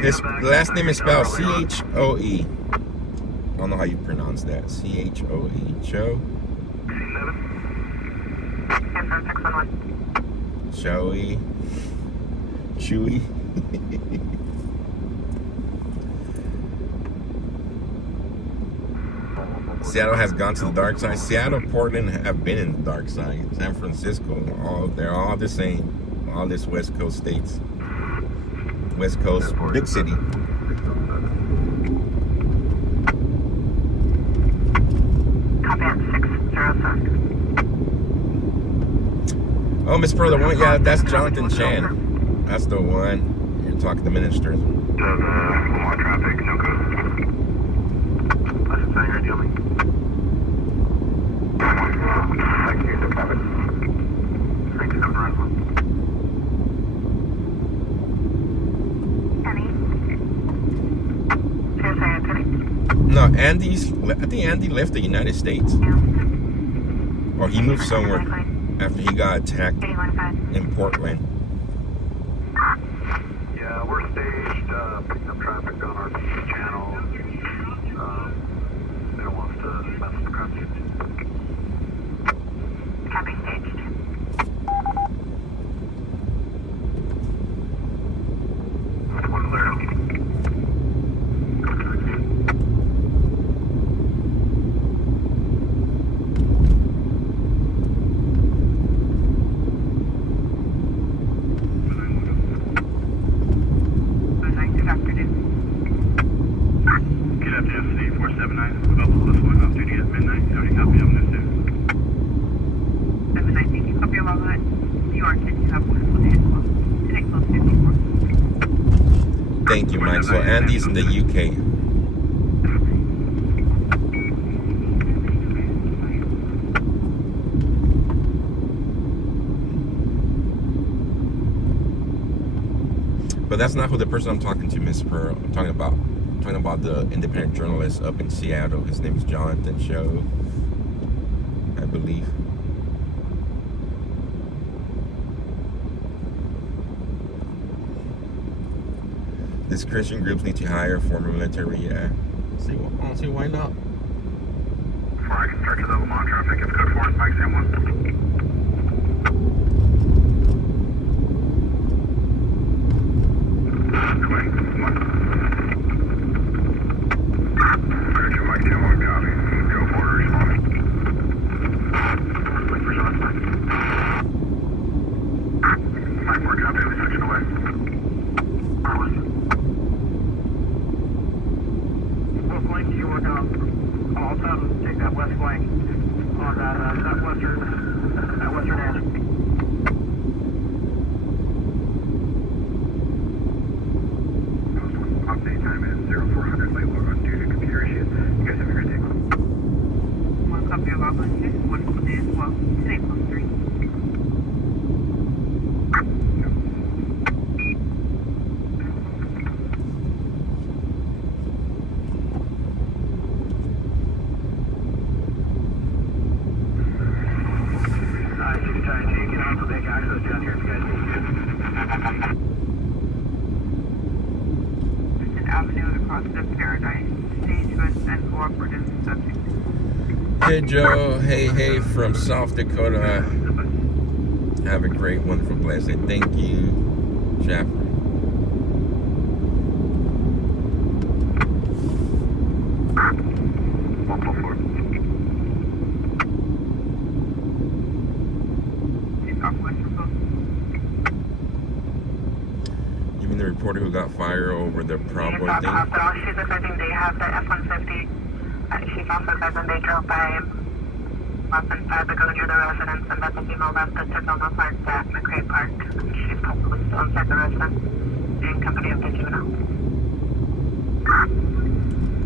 His last name is spelled C-H-O-E. I don't know how you pronounce that. C-H-O-E. Cho? Choey. Chewy. Seattle has gone to the dark side. Seattle, Portland have been in the dark side. San Francisco, they're all the same. All this West Coast states. West Coast, big city. Copy at 607. Oh, Miss Pearl, the one, yeah, that's Jonathan Chan. That's the one. You're talking to ministers. More traffic, no code. Listen, saying ideally. Thank you, no traffic. 37 Roswell. Penny. Seriously, Penny. No, I think Andy left the United States. Or he moved somewhere after he got attacked in Portland. Yeah, we're staged, picking up traffic on our channel. They don't want us to mess with the country. Copy staged. One alert. Good afternoon, City 479. About plus one off duty at midnight. How many copy on this too? 719, copy along that. You are 10, you have one full day as well. Today close 54. Thank you, Mike. So Andy's in the UK. But that's not who the person I'm talking to, Miss Pearl. I'm talking about the independent journalist up in Seattle. His name is Jonathan Cho, I believe. These Christian groups need to hire former military. Yeah. I don't see why not. Before I can start to the Lamont traffic, it's code 4, Mike Sam 1. Mike Sam 1, copy. Go forward, respond. Mike 4, copy, we're switching away. What flank do you work on? All time, take that west flank on that western edge. Update time is 0400, late log on due to computer issues. You guys have a great day. One copy of log on 6, one full day as well. Today close 3. Avenue across the Paradise stage was and cooperative subject. Hey Joe, hey from South Dakota. Have a great, wonderful, blessed day. Thank you, Jeffrey. You mean the reporter who got fired over the prom boy thing? She's admitting they have the F-150. She's also said when they drove by less than 5 ago near the residence and that the female left the Tacoma Park at McRae Park. She's probably still inside the residence in company of the juvenile.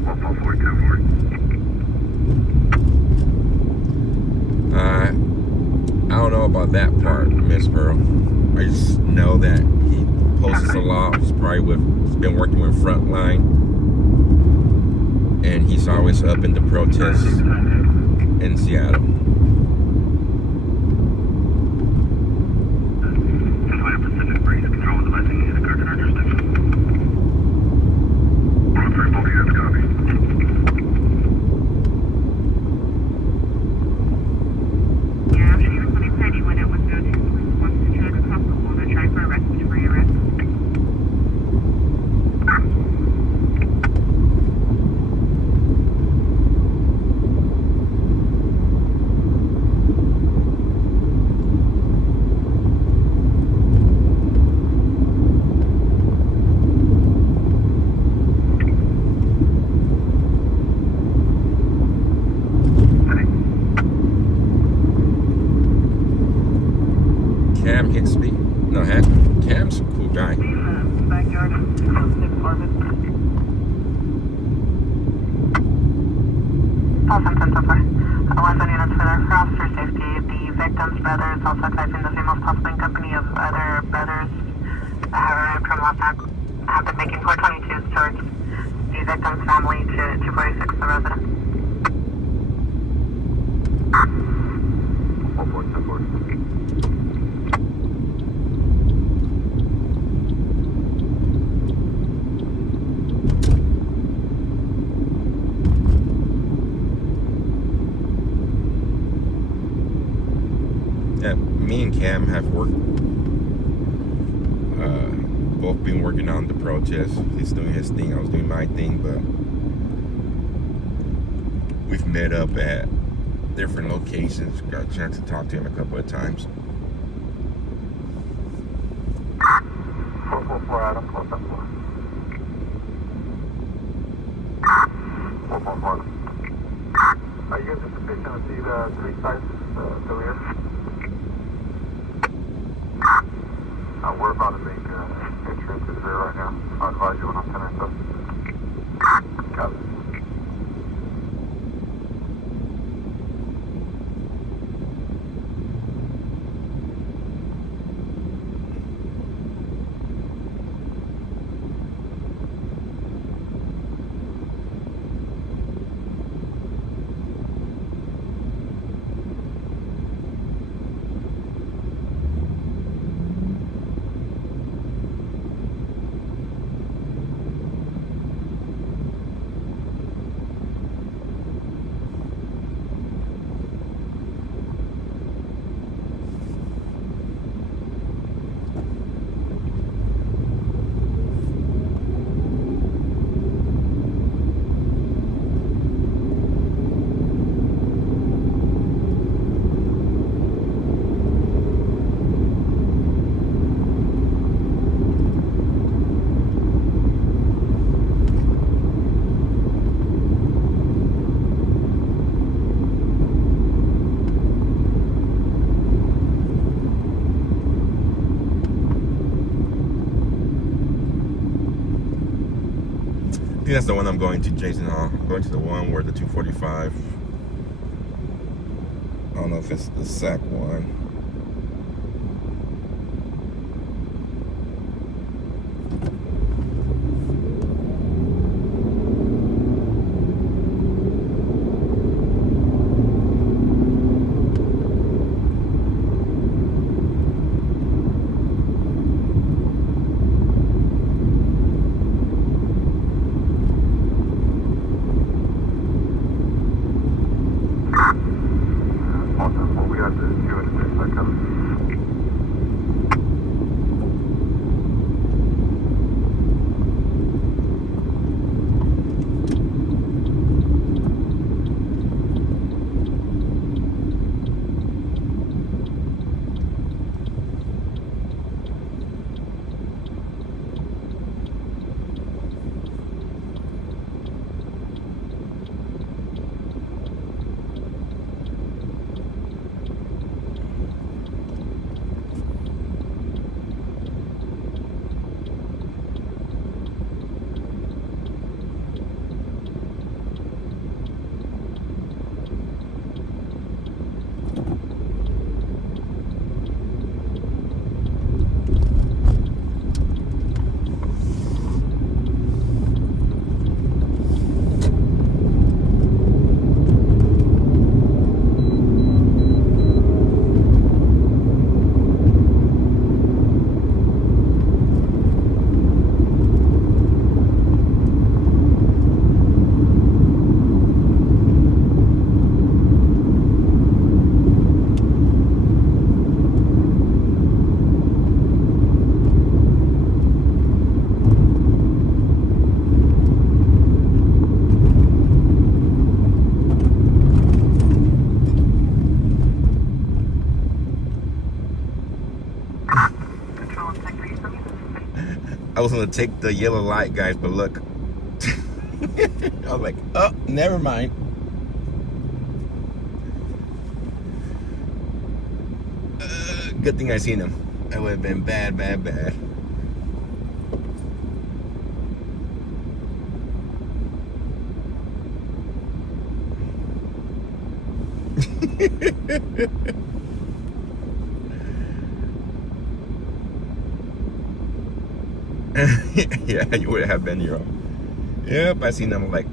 144, I don't know about that part, Miss Pearl. I just know that he posts a lot. He's been working with Frontline, and he's always up in the protests in Seattle. Pacific Breeze control device in the car to our jurisdiction. 134, you have a copy. Yeah, she was pretty pretty when it was good. Once the trade was comfortable to try for respiratory arrest. No, Cam's a cool guy. Backyard. Apartment. All symptoms so far. Otherwise, on units for their officer safety, the victim's brothers also advising the female possibly company of other brothers that have arrived from last time have been making 422s towards the victim's family to 246, the resident. 444. Yeah, me and Cam have worked, both been working on the protest. He's doing his thing, I was doing my thing, but we've met up at different locations. Got a chance to talk to him a couple of times. 444 Adam, close up 4. 444. Are you guys sufficient to see the 3 sites, the rear? We're about to make entry into the rear right now. I'll advise you when I'm 10 or so. Copy. I think that's the one I'm going to, Jason Hall. I'm going to the one where the 245. I don't know if it's the SAC one. I was gonna take the yellow light, guys, but look. I was like, oh, never mind. Good thing I seen him. That would have been bad, bad, bad. Yeah, you would have been your own. Yep, I seen them like,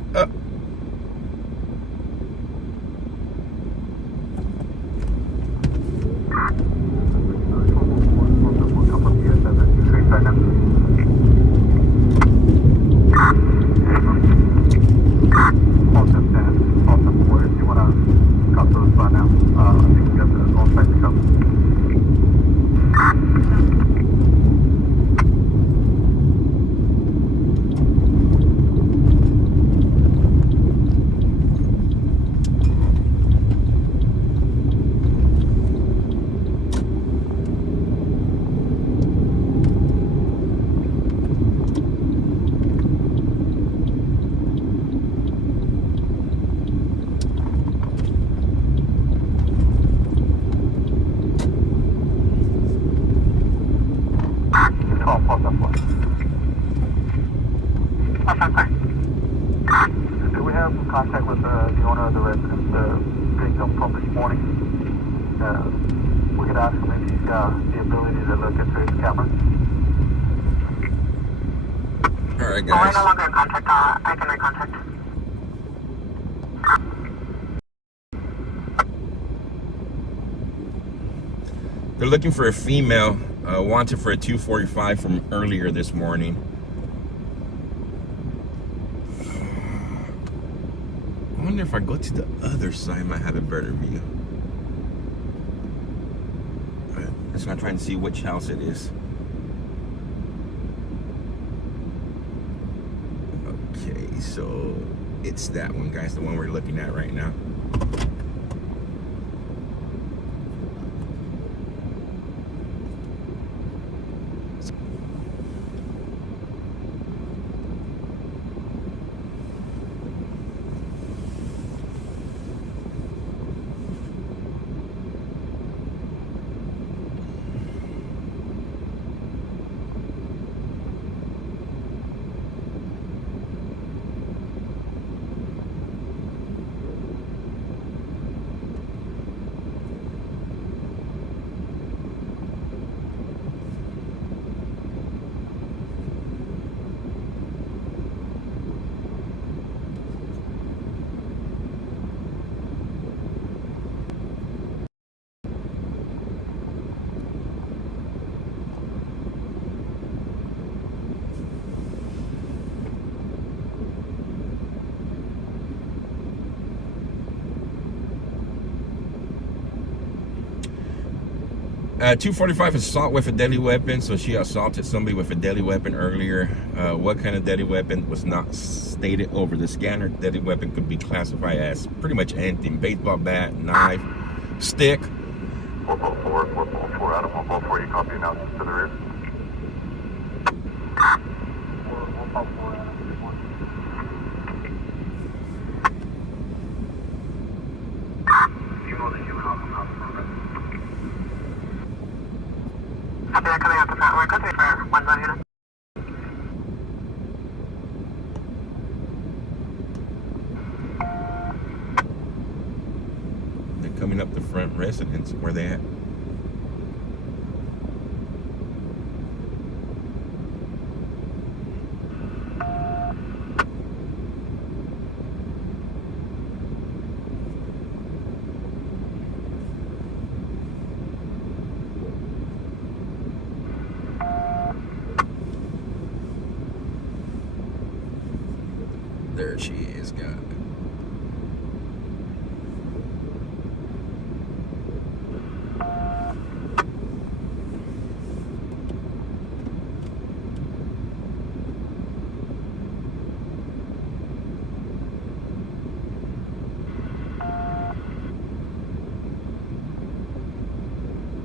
Do we have contact with the owner of the residence, victim from this morning? We could ask him if he's got the ability to look into his camera. all right, We're guys. no longer in contact. I can make contact. They're looking for a female, wanted for a 245 from earlier this morning. I wonder if I go to the other side, I might have a better view. I'm just gonna try and see which house it is. Okay, so it's that one, guys, the one we're looking at right now. Uh, 245 assault with a deadly weapon. So she assaulted somebody with a deadly weapon earlier. What kind of deadly weapon was not stated over the scanner. Deadly weapon could be classified as pretty much anything: baseball bat, knife, stick. 444 out of 144, you copy announcements to the rear. Copy that coming out the front. We're good for 1 zone unit. They're coming up the front residence. Where they at? There she is, guys.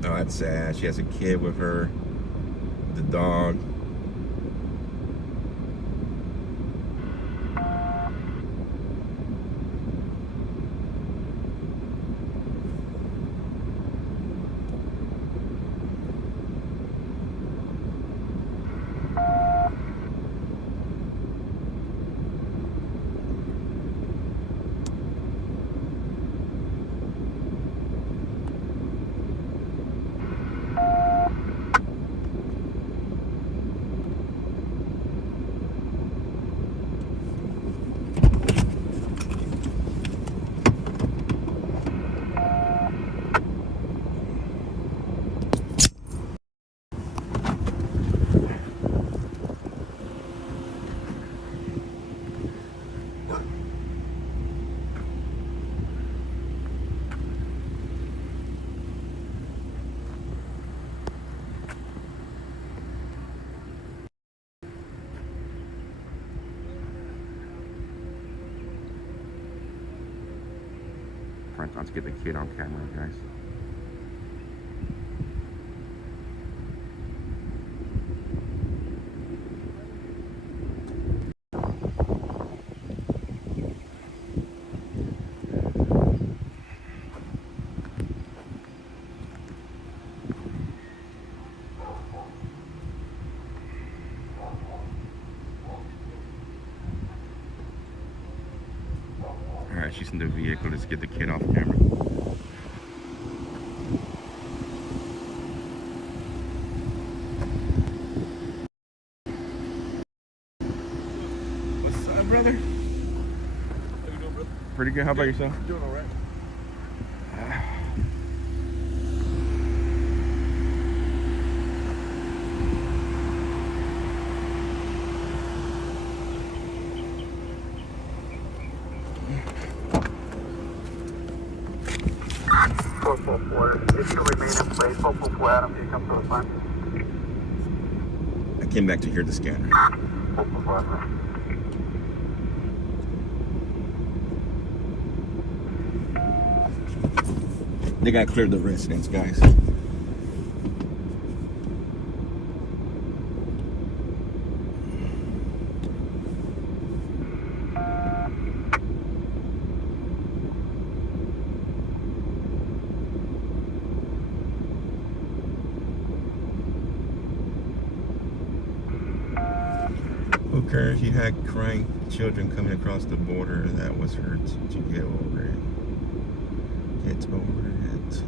Oh, that's sad. She has a kid with her, the dog. Alright, let's get the kid on camera, guys. Alright, she's in the vehicle. Let's get the kid off camera. What's up, brother? How you doing, brother? Pretty good. How about yourself? Doing all right. If you remain in place, hopefully Adam, you come to the front. I came back to hear the scanner. They gotta clear the residence, guys. Okay, she had crying children coming across the border. That was her to get over it. Get over it.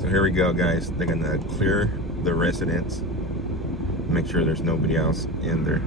So here we go, guys. They're gonna clear the residence, make sure there's nobody else in there.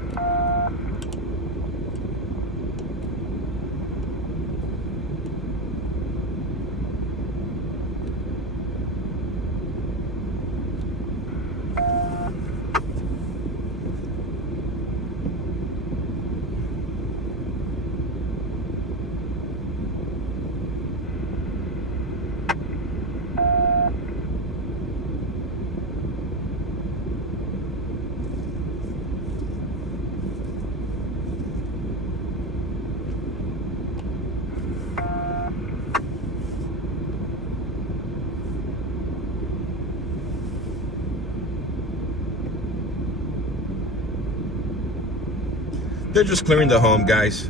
They're just clearing the home, guys.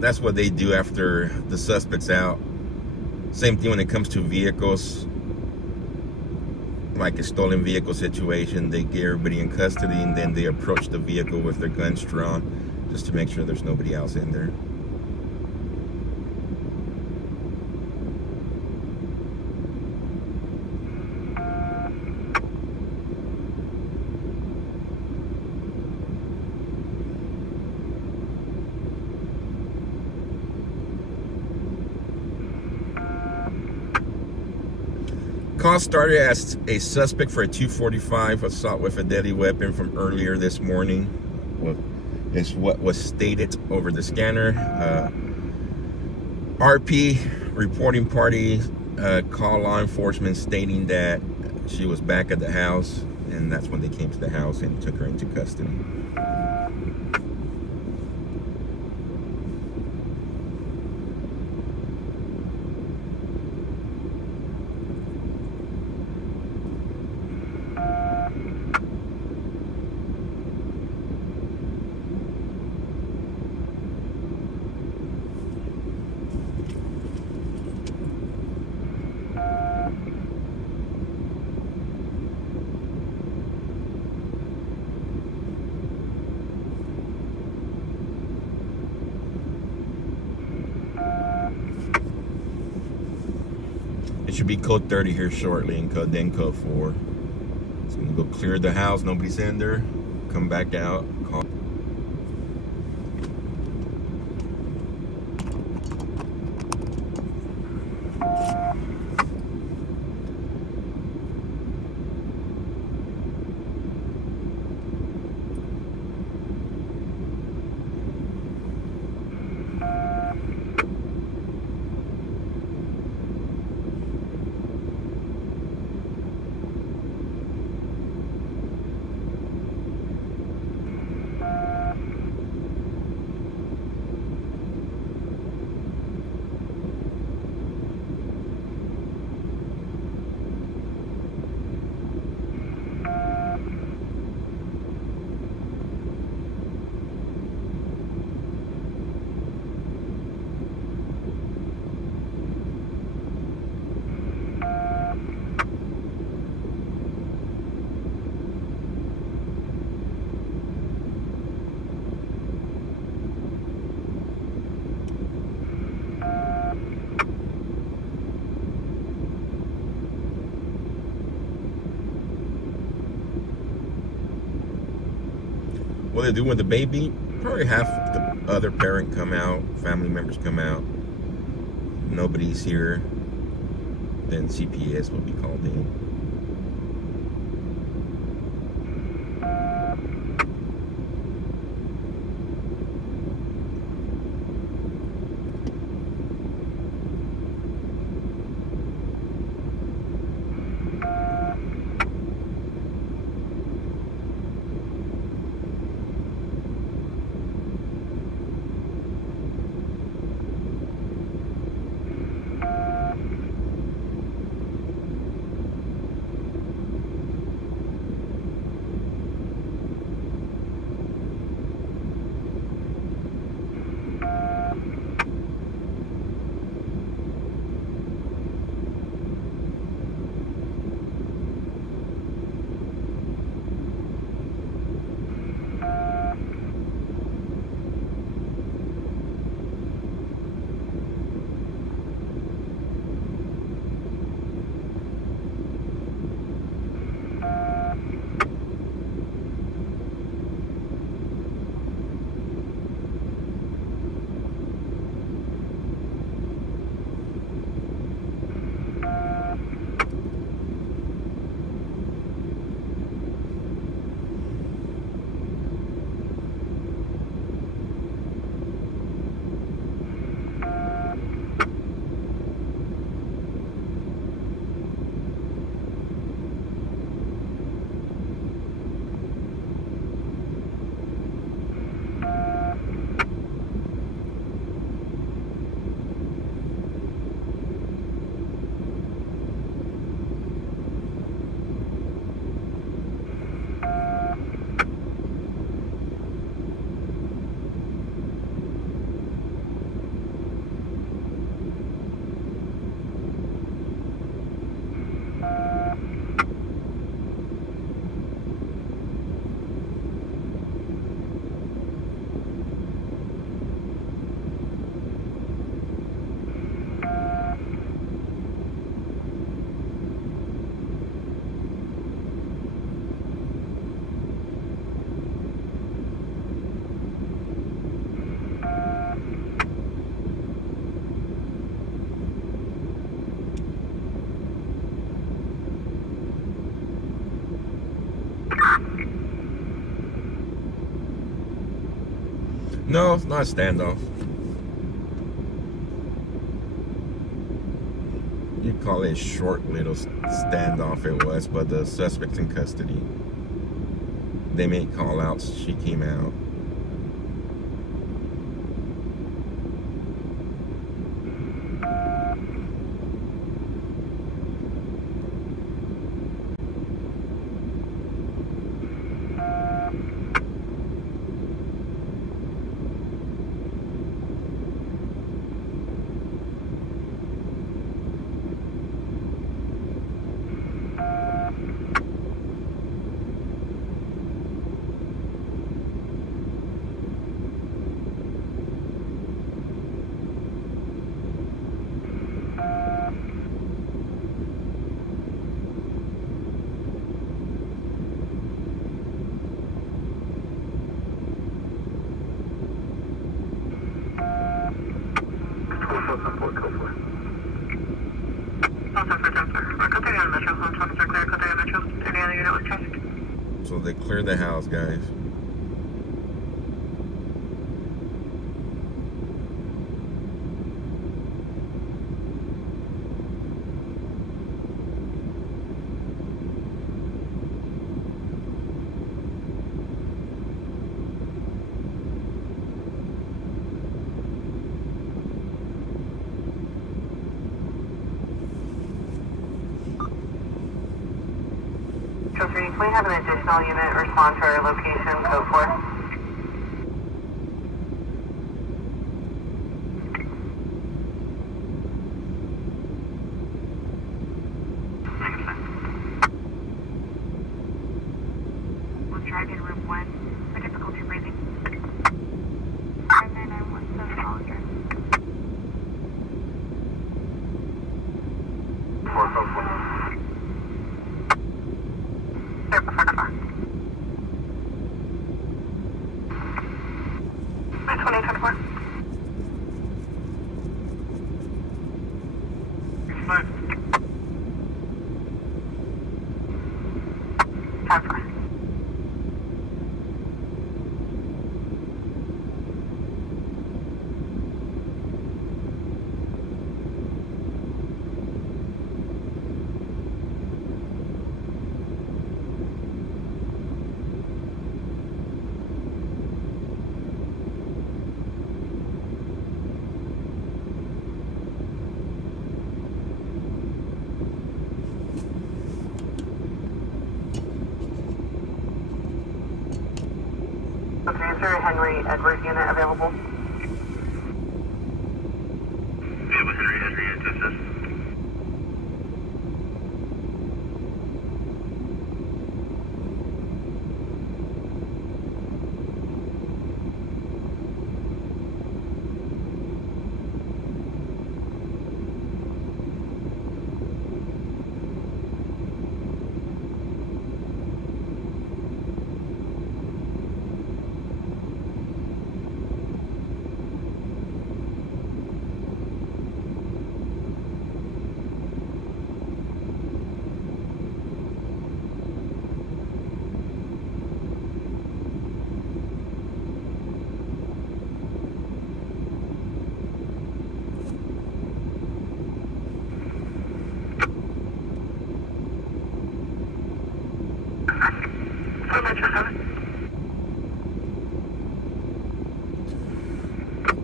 That's what they do after the suspect's out. Same thing when it comes to vehicles. Like a stolen vehicle situation, they get everybody in custody and then they approach the vehicle with their guns drawn just to make sure there's nobody else in there. Call started as a suspect for a 245 assault with a deadly weapon from earlier this morning. Well, is what was stated over the scanner. RP reporting party called law enforcement stating that she was back at the house, and that's when they came to the house and took her into custody. It should be code 30 here shortly, and then code 4. It's gonna go clear the house, nobody's in there. Come back out, call. what they do with the baby, probably have the other parent come out, family members come out. Nobody's here. Then CPS will be called in. No, it's not a standoff. You'd call it a short little standoff it was, but the suspect's in custody. They made call outs, she came out. So they cleared the house, guys. Can we have an additional unit respond to our location, code 4? We'll drive in room 1 for difficulty breathing. 59917 Hollister. 4 code 4. Okay, is there a Henry Edward unit available? We have a Henry unit to assist.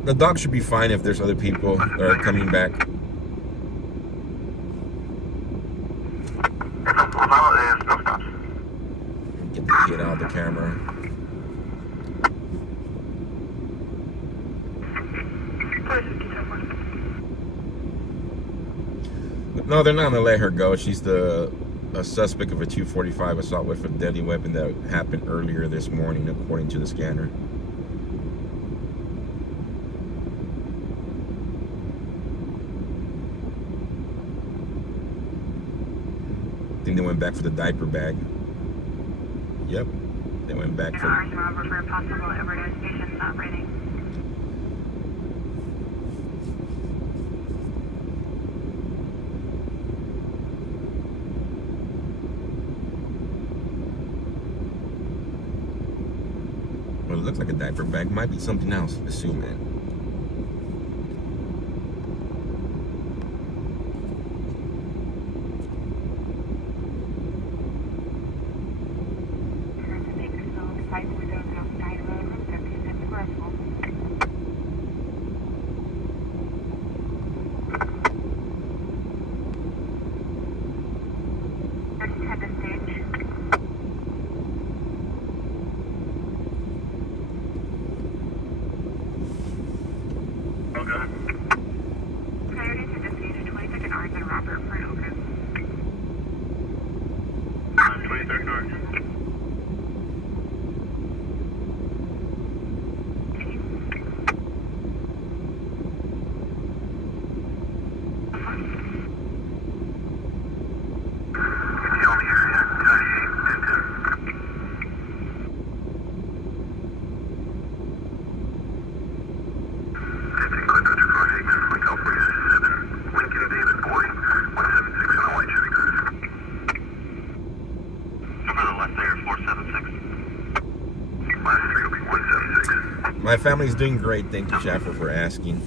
The dog should be fine if there's other people that are coming back. Get the kid out of the camera. No, they're not gonna let her go. She's a suspect of a 245 assault with a deadly weapon that happened earlier this morning, according to the scanner. I think they went back for the diaper bag. Yep, they went back for. Robert for a possible overdose patient not ready. Well, it looks like a diaper bag. Might be something else. Assume it. My family's doing great. Thank you, Shaffer, for asking.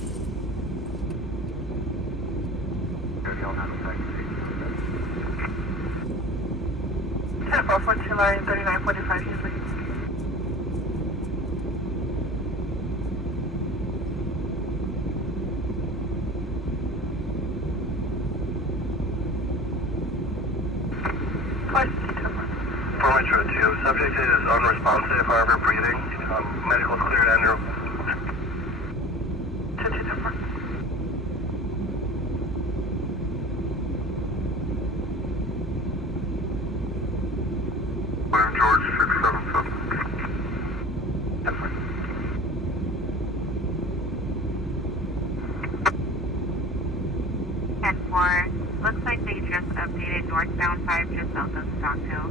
Line 3945 Houston. Metro 2, subject is unresponsive, however breathing. Medical cleared under. George 677. Looks like they just updated northbound 5 just south of Stockhill.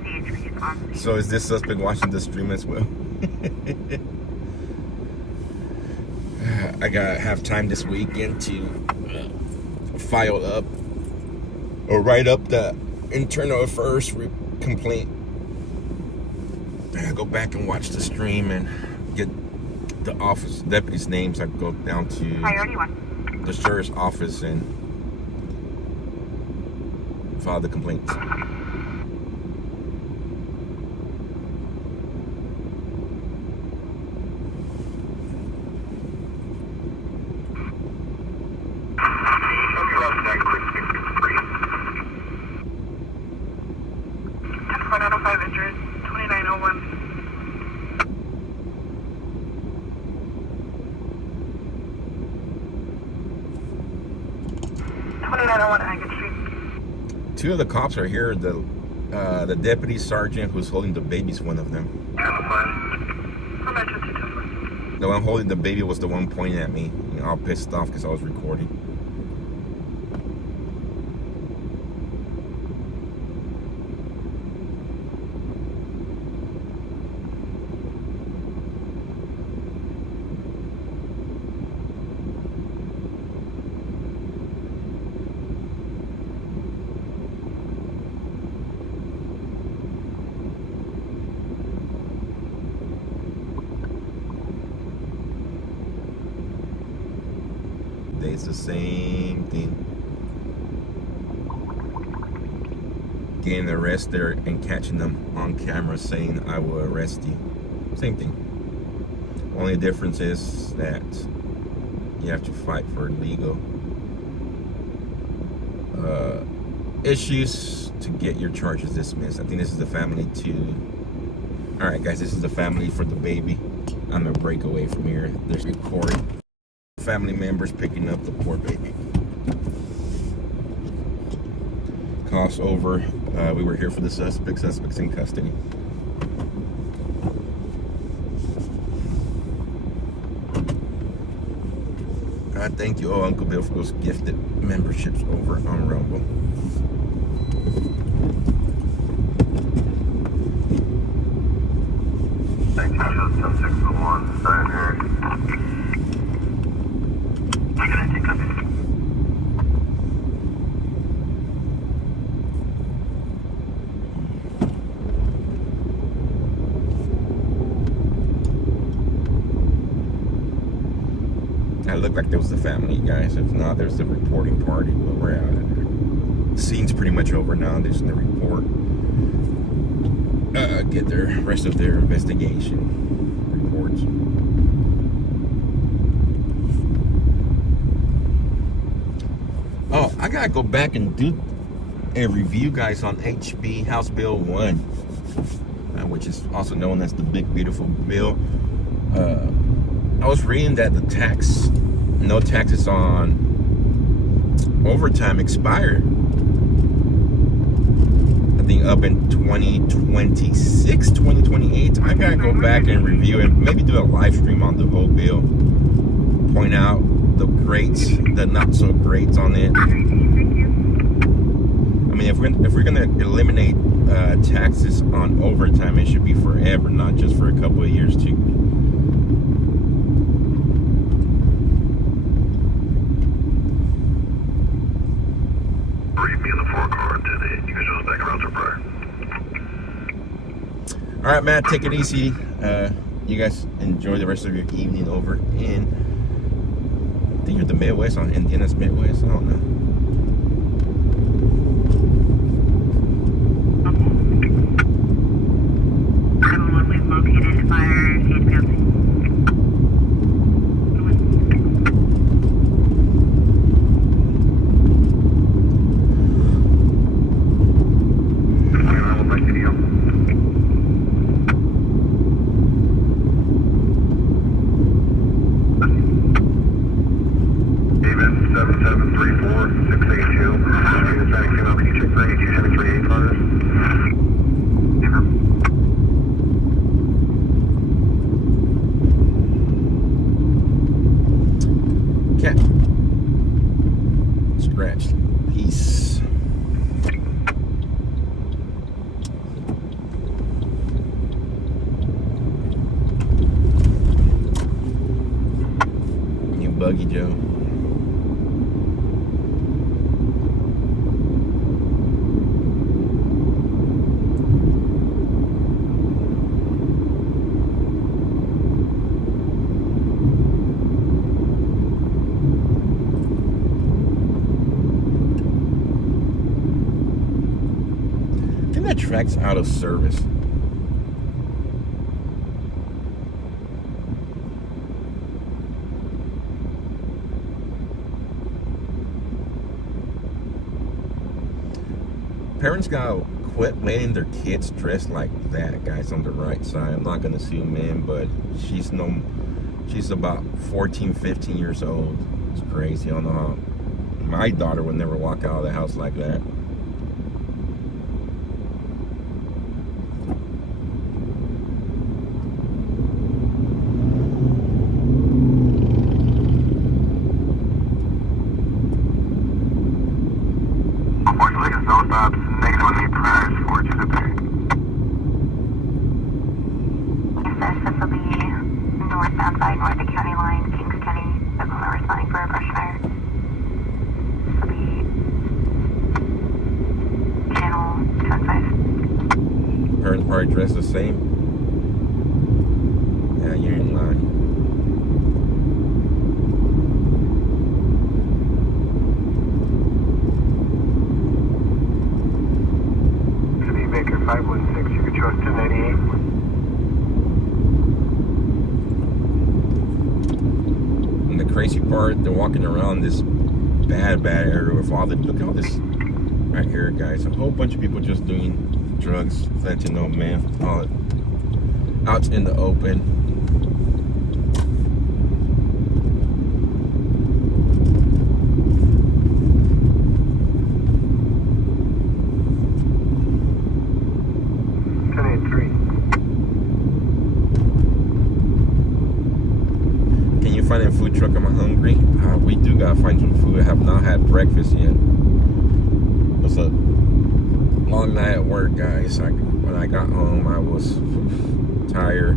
CHP is on scene. So is this suspect watching the stream as well? I gotta have time this weekend to file up or write up the internal affairs complaint. I go back and watch the stream and get the office deputies' names. I go down to the sheriff's office and file the complaints. 101 Haggard Street. 2 of the cops are here. The deputy sergeant who's holding the baby is one of them. From Metro 224. The one holding the baby was the one pointing at me, you know, all pissed off because I was recording. It's the same thing. Getting arrested and catching them on camera saying I will arrest you. Same thing. Only difference is that you have to fight for legal issues to get your charges dismissed. I think this is the family too. Alright guys, this is the family for the baby. I'm gonna break away from here. There's recording. Family members picking up the poor baby. Cost over. We were here for the suspects in custody. Thank you, Uncle Bill, for those gifted memberships over on Rumble. Thank you, 601, Cyanide. It looked like there was the family, guys. If not, there's the reporting party. But we're out of there. Scene's pretty much over now. There's the report. Get the rest of their investigation reports. Oh, I gotta go back and do a review, guys, on HB House Bill 1, which is also known as the Big Beautiful Bill. I was reading that the no taxes on overtime expired. I think up in 2026, 2028. I gotta go back and review and maybe do a live stream on the whole bill. Point out the greats, the not so greats on it. I mean, if we're gonna eliminate taxes on overtime, it should be forever, not just for a couple of years too. All right, Matt, take it easy. You guys enjoy the rest of your evening over in, I think you're the Midwest, on Indiana's Midwest. I don't know. We've located fire safety. Cat. Scratched. Peace. You buggy Joe. That track's out of service. Parents gotta quit letting their kids dress like that, guys, on the right side. I'm not gonna zoom in, but she's about 14, 15 years old. It's crazy. I don't know how My daughter would never walk out of the house like that. Unfortunately, there's no stops. Negative on me priors for Tuesday. Yes, sir. This will be northbound side, north of county line, Kings County. That's when we're responding for a brush fire. This will be channel 25. Her and part dressed the same. Yeah, you're in line. City Baker 516, you can trust 1098. And the crazy part, they're walking around this bad area with all the, look at all this right here, guys. A whole bunch of people just doing drugs, fentanyl, man, all out in the open. Can you find a food truck? I'm hungry. We do gotta find some food. I have not had breakfast yet. It was a long night at work, guys. When I got home, I was tired.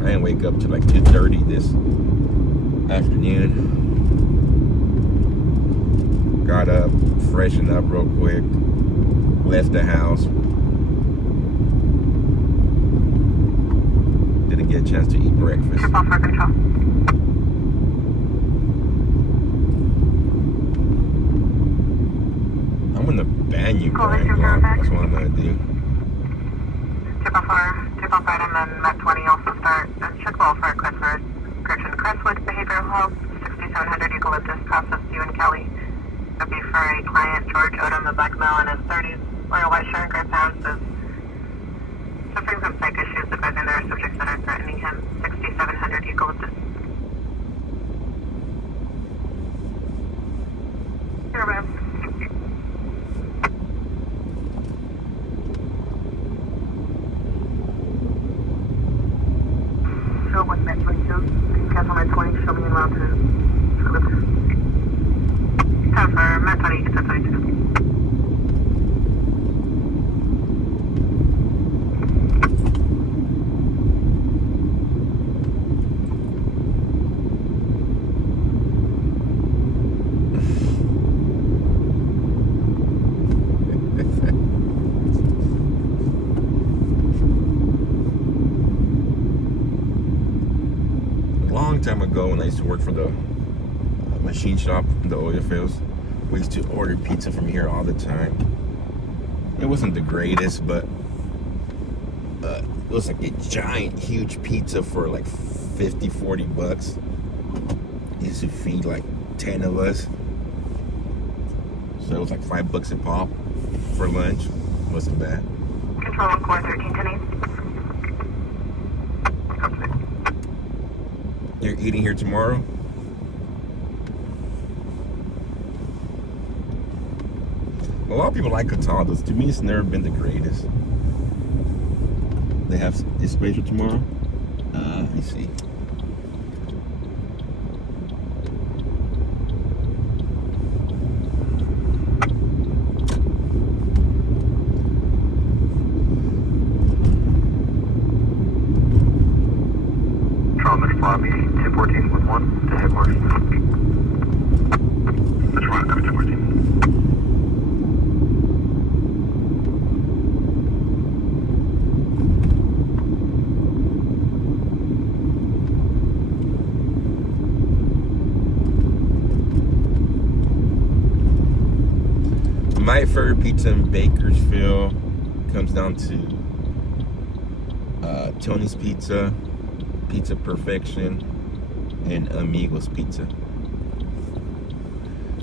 I didn't wake up till like 2:30 this afternoon. Got up, freshened up real quick, left the house. Didn't get a chance to eat breakfast. Trip off for control. I'm gonna ban you, Brian Glock. That's what I'm gonna do. Tip off item and Met 20 also start and check well for Crestwood, Behavioral Health, 6700 Eucalyptus, process you and Kelly. That'd be for a client, George Odom, a black male in his 30s, wearing a white shirt and gray pants, is suffering from psych issues, advising there are subjects that are threatening him, 6700 Eucalyptus. Here, ma'am. Show one Met 22, cancel Met 20, show me in route to Eucalyptus. Time for Met 20, get to 22. Time ago when I used to work for the machine shop, the oil fields, we used to order pizza from here all the time. It wasn't the greatest, but it was like a giant, huge pizza for like 50, 40 bucks. It used to feed like 10 of us. So it was like $5 a pop for lunch. It wasn't bad. Control on core 1310. You're eating here tomorrow? A lot of people like Cataldos. To me, it's never been the greatest. They have a special tomorrow? Let me see. Lobby 1014 with 1 to headquarters. That's right, 1014. My favorite pizza in Bakersfield comes down to Tony's Pizza, Pizza Perfection, and Amigos Pizza,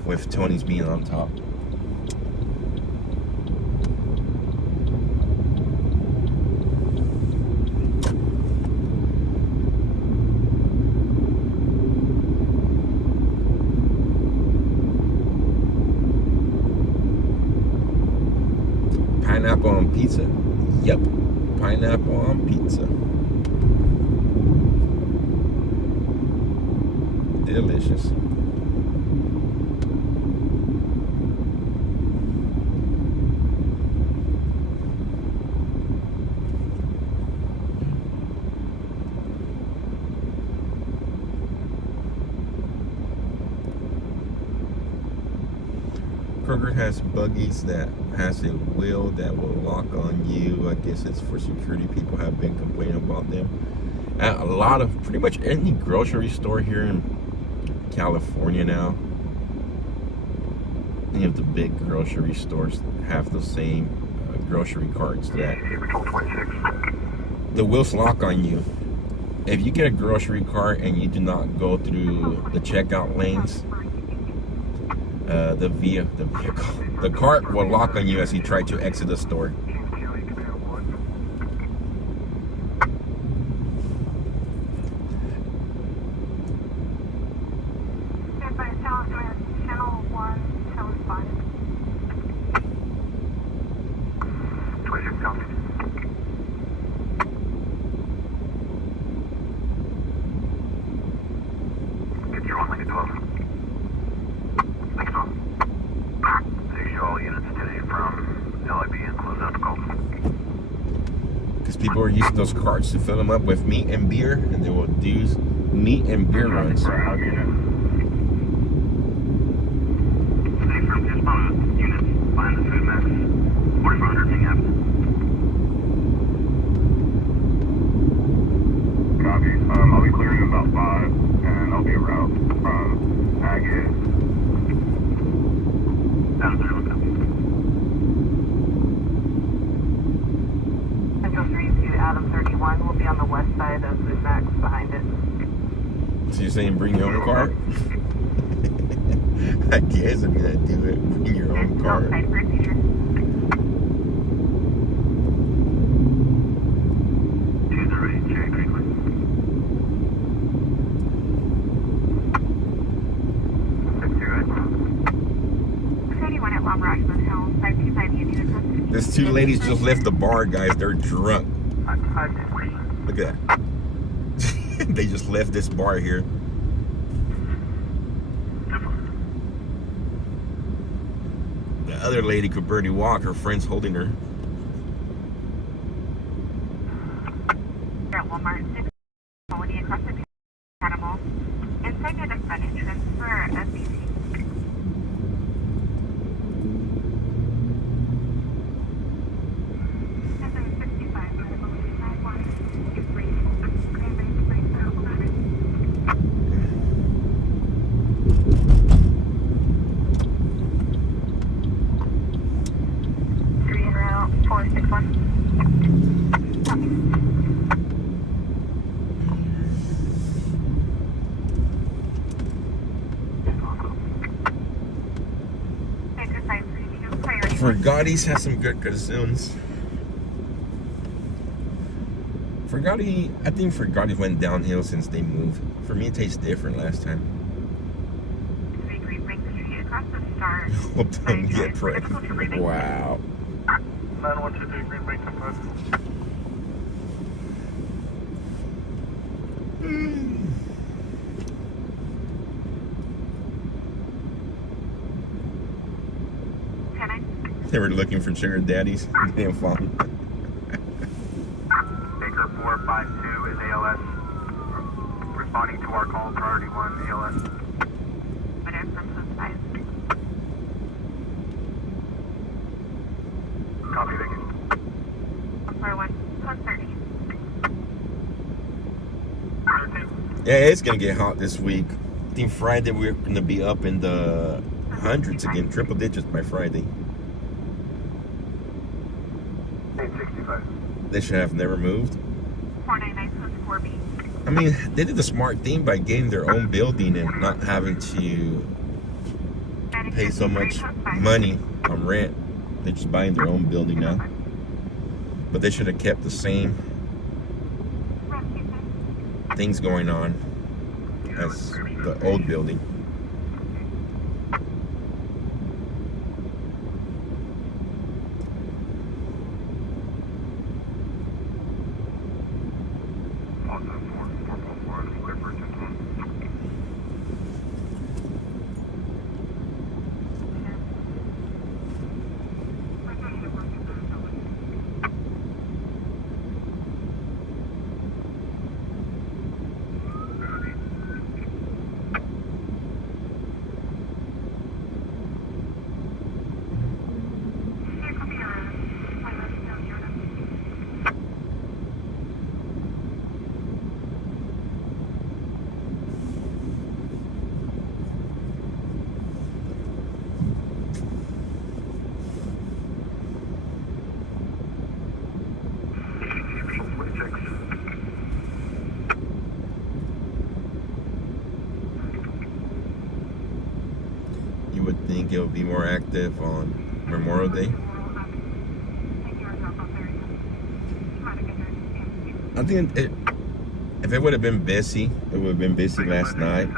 with Tony's being on top. Pineapple on pizza? Yep. Pineapple on pizza. Delicious. Kroger has buggies that has a wheel that will lock on you. I guess it's for security. People have been complaining about them. At a lot of, pretty much any grocery store here in California now, any of the big grocery stores have the same grocery carts that the wheels lock on you. If you get a grocery cart and you do not go through the checkout lanes, the cart will lock on you as you try to exit the store. People are using those carts to fill them up with meat and beer, and they will do meat and beer runs. Copy. I'll be clearing about 5, and I'll be around from Agate. Down there, look up. Adam 31 will be on the west side of the Max behind it. So you're saying bring your own car? I guess I'm gonna do it. Bring your own car. These two ladies just left the bar, guys. They're drunk. Look at that. They just left this bar here. The other lady could barely walk. Her friend's holding her. At Walmart, 6 quality across the animal. Inside near the front entrance for SBC. Forgotti's has some good calzones. I think Forgotti went downhill since they moved. For me, it tastes different last time. Hope don't get pregnant. Wow. 9123 Green Bay 10-5. They were looking for sugar daddies. They didn't find them. Baker 452 is ALS. Responding to our call, priority 1 ALS. Copy, Baker. 130. Yeah, it's gonna get hot this week. I think Friday we're gonna be up in the hundreds again, triple digits by Friday. 865. They should have never moved. 499 4B. I mean, they did the smart thing by getting their own building and not having to pay so much money on rent. They're just buying their own building now. But they should have kept the same things going on as the old building. You would think it would be more active on Memorial Day. I think if it would have been busy, it would have been busy last night.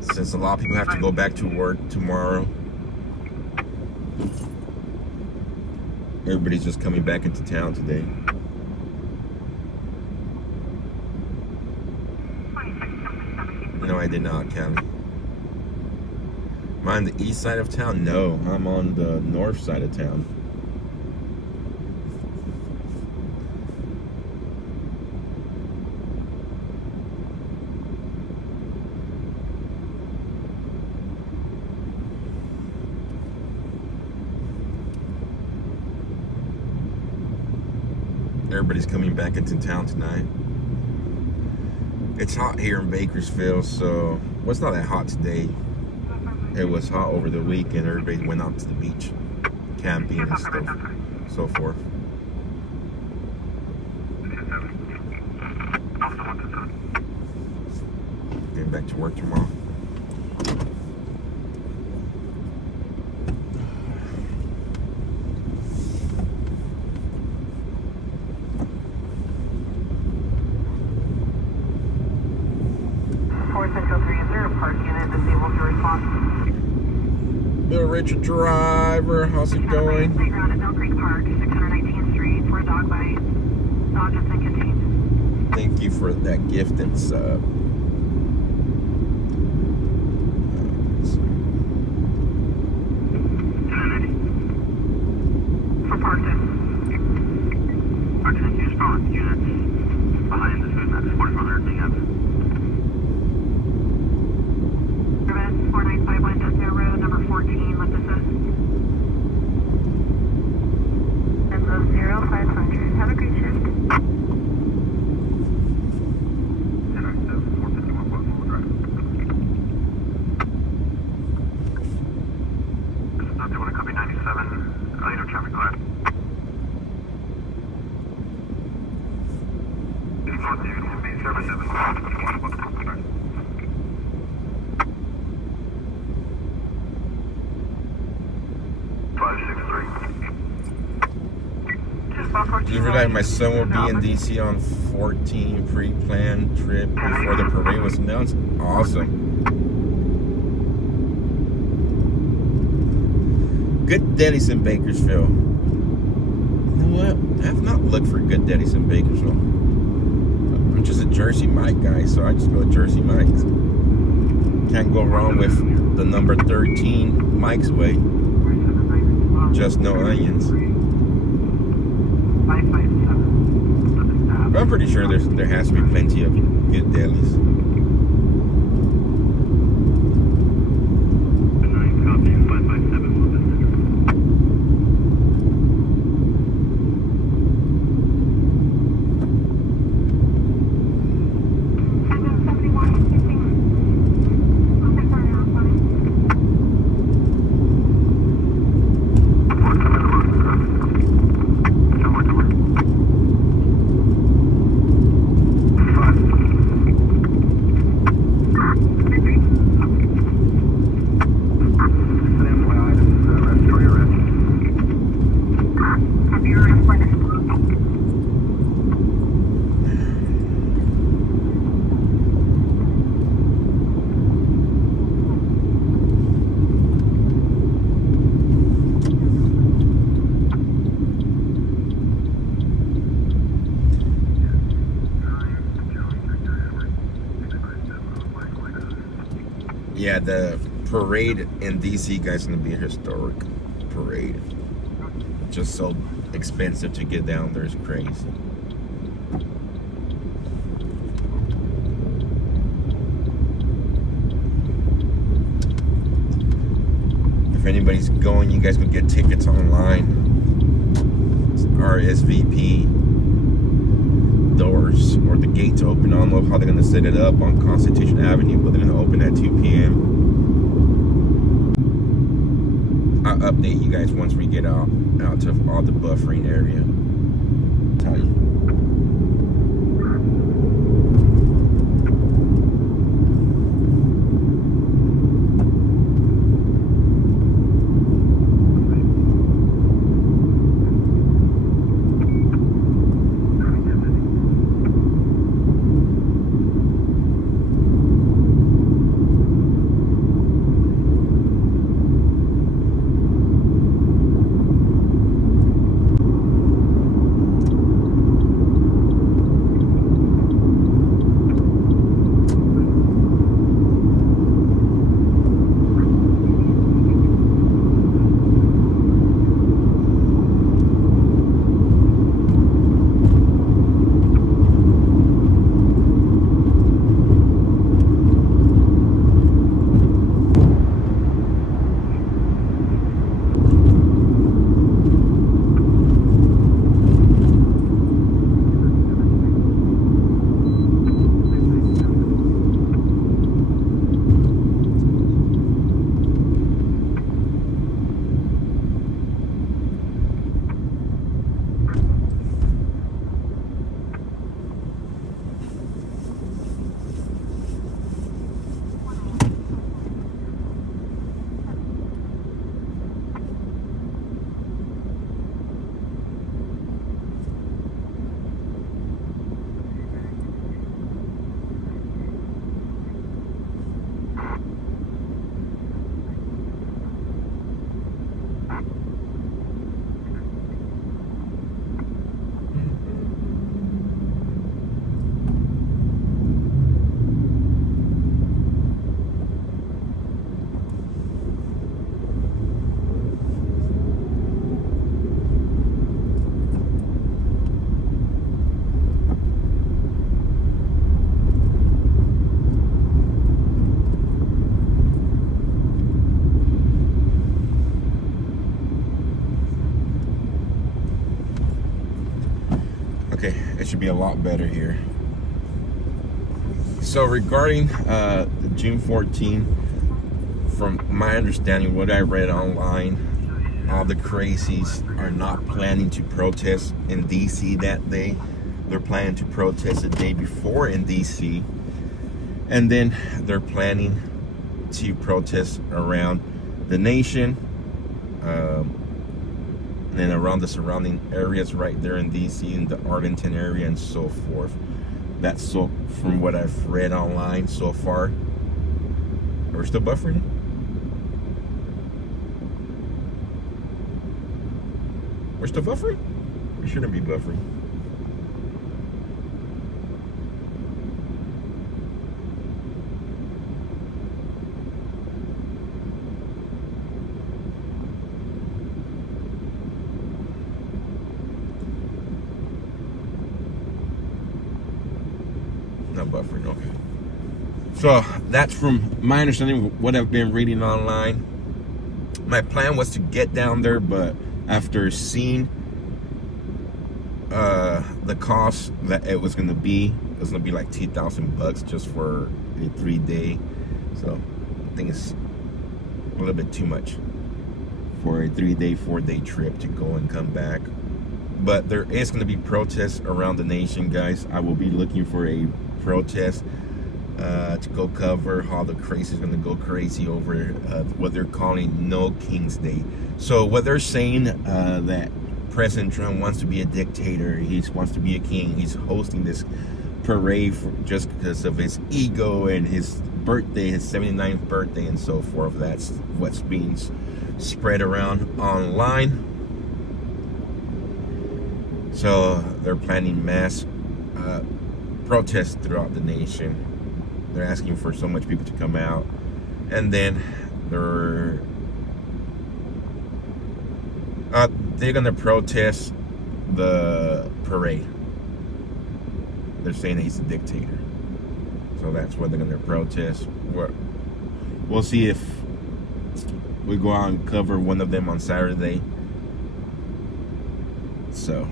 Since a lot of people have to go back to work tomorrow. Everybody's just coming back into town today. No, I did not, Callie. Am I on the east side of town? No, I'm on the north side of town. Everybody's coming back into town tonight. It's hot here in Bakersfield, so well, it's not that hot today. It was hot over the weekend. Everybody went out to the beach, camping and stuff, so forth. Getting back to work tomorrow. Bill Richard driver, how's it going? Playground at Mill Creek Park, 619th Street, for a dog bite. Dog has been contained. Thank you for that gift and sub. For Parkton. Parkton, use phone units behind the food map, 4400 PM. 4951 Desno Road, number 14, what this is. Info 0500. Have a great shift. Not doing a copy 97. I need a traffic light. North Union, 77. Do you realize my son will be in DC on 14 pre-planned trip before the parade was announced? Awesome. Good delis in Bakersfield. You know what? I have not looked for good delis in Bakersfield. I'm just a Jersey Mike guy, so I just go to Jersey Mike's. Can't go wrong with the number 13 Mike's Way. Just no onions. But I'm pretty sure there has to be plenty of good delis. Yeah, the parade in DC, guys, is gonna be a historic parade. Just so expensive to get down there, is crazy. If anybody's going, you guys can get tickets online. It's RSVP. Doors or the gates open. I don't know how they're gonna set it up on Constitution Avenue, but they're gonna open at 2 p.m. I'll update you guys once we get out to all the buffering area. Tell you. Okay, it should be a lot better here. So regarding the June 14, from my understanding, what I read online, all the crazies are not planning to protest in DC that day. They're planning to protest the day before in DC, and then they're planning to protest around the nation, and around the surrounding areas right there in DC, in the Arlington area and so forth. That's so from what I've read online so far. We're still buffering. We're still buffering? We shouldn't be buffering. Not buffering, okay. So that's from my understanding, what I've been reading online. My plan was to get down there, but after seeing the cost that it was gonna be like $2,000 just for a 3-day. So I think it's a little bit too much for a 3-day, 4-day trip to go and come back. But there is going to be protests around the nation, guys. I will be looking for a protest to go cover how the crazy is going to go crazy over what they're calling No King's Day. So what they're saying that President Trump wants to be a dictator, he wants to be a king. He's hosting this parade just because of his ego and his birthday, his 79th birthday and so forth. That's what's being spread around online. So they're planning mass protests throughout the nation. They're asking for so much people to come out. And then they're gonna protest the parade. They're saying that he's a dictator, so that's what they're gonna protest. We'll see if we go out and cover one of them on Saturday. So,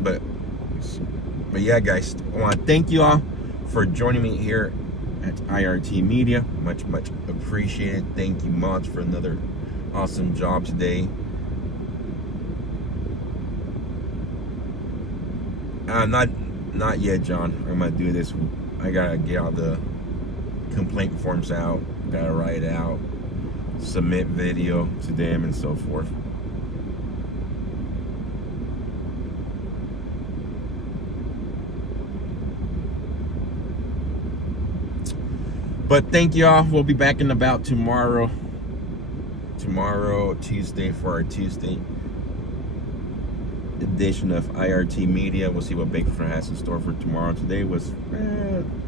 but yeah, guys, I want to thank you all for joining me here at IRT Media. Much appreciated. Thank you, mods, for another awesome job today. Not yet, John. I'm gonna do this. I gotta get all the complaint forms out. Gotta write out, submit video to them, and so forth. But thank y'all. We'll be back in about tomorrow, Tuesday, for our Tuesday edition of IRT Media. We'll see what Bakerford has in store for tomorrow. Today was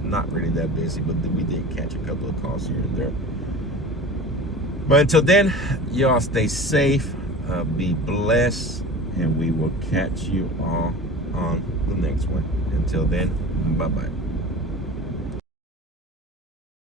not really that busy, but we did catch a couple of calls here and there. But until then, y'all stay safe, be blessed, and we will catch you all on the next one. Until then, bye-bye.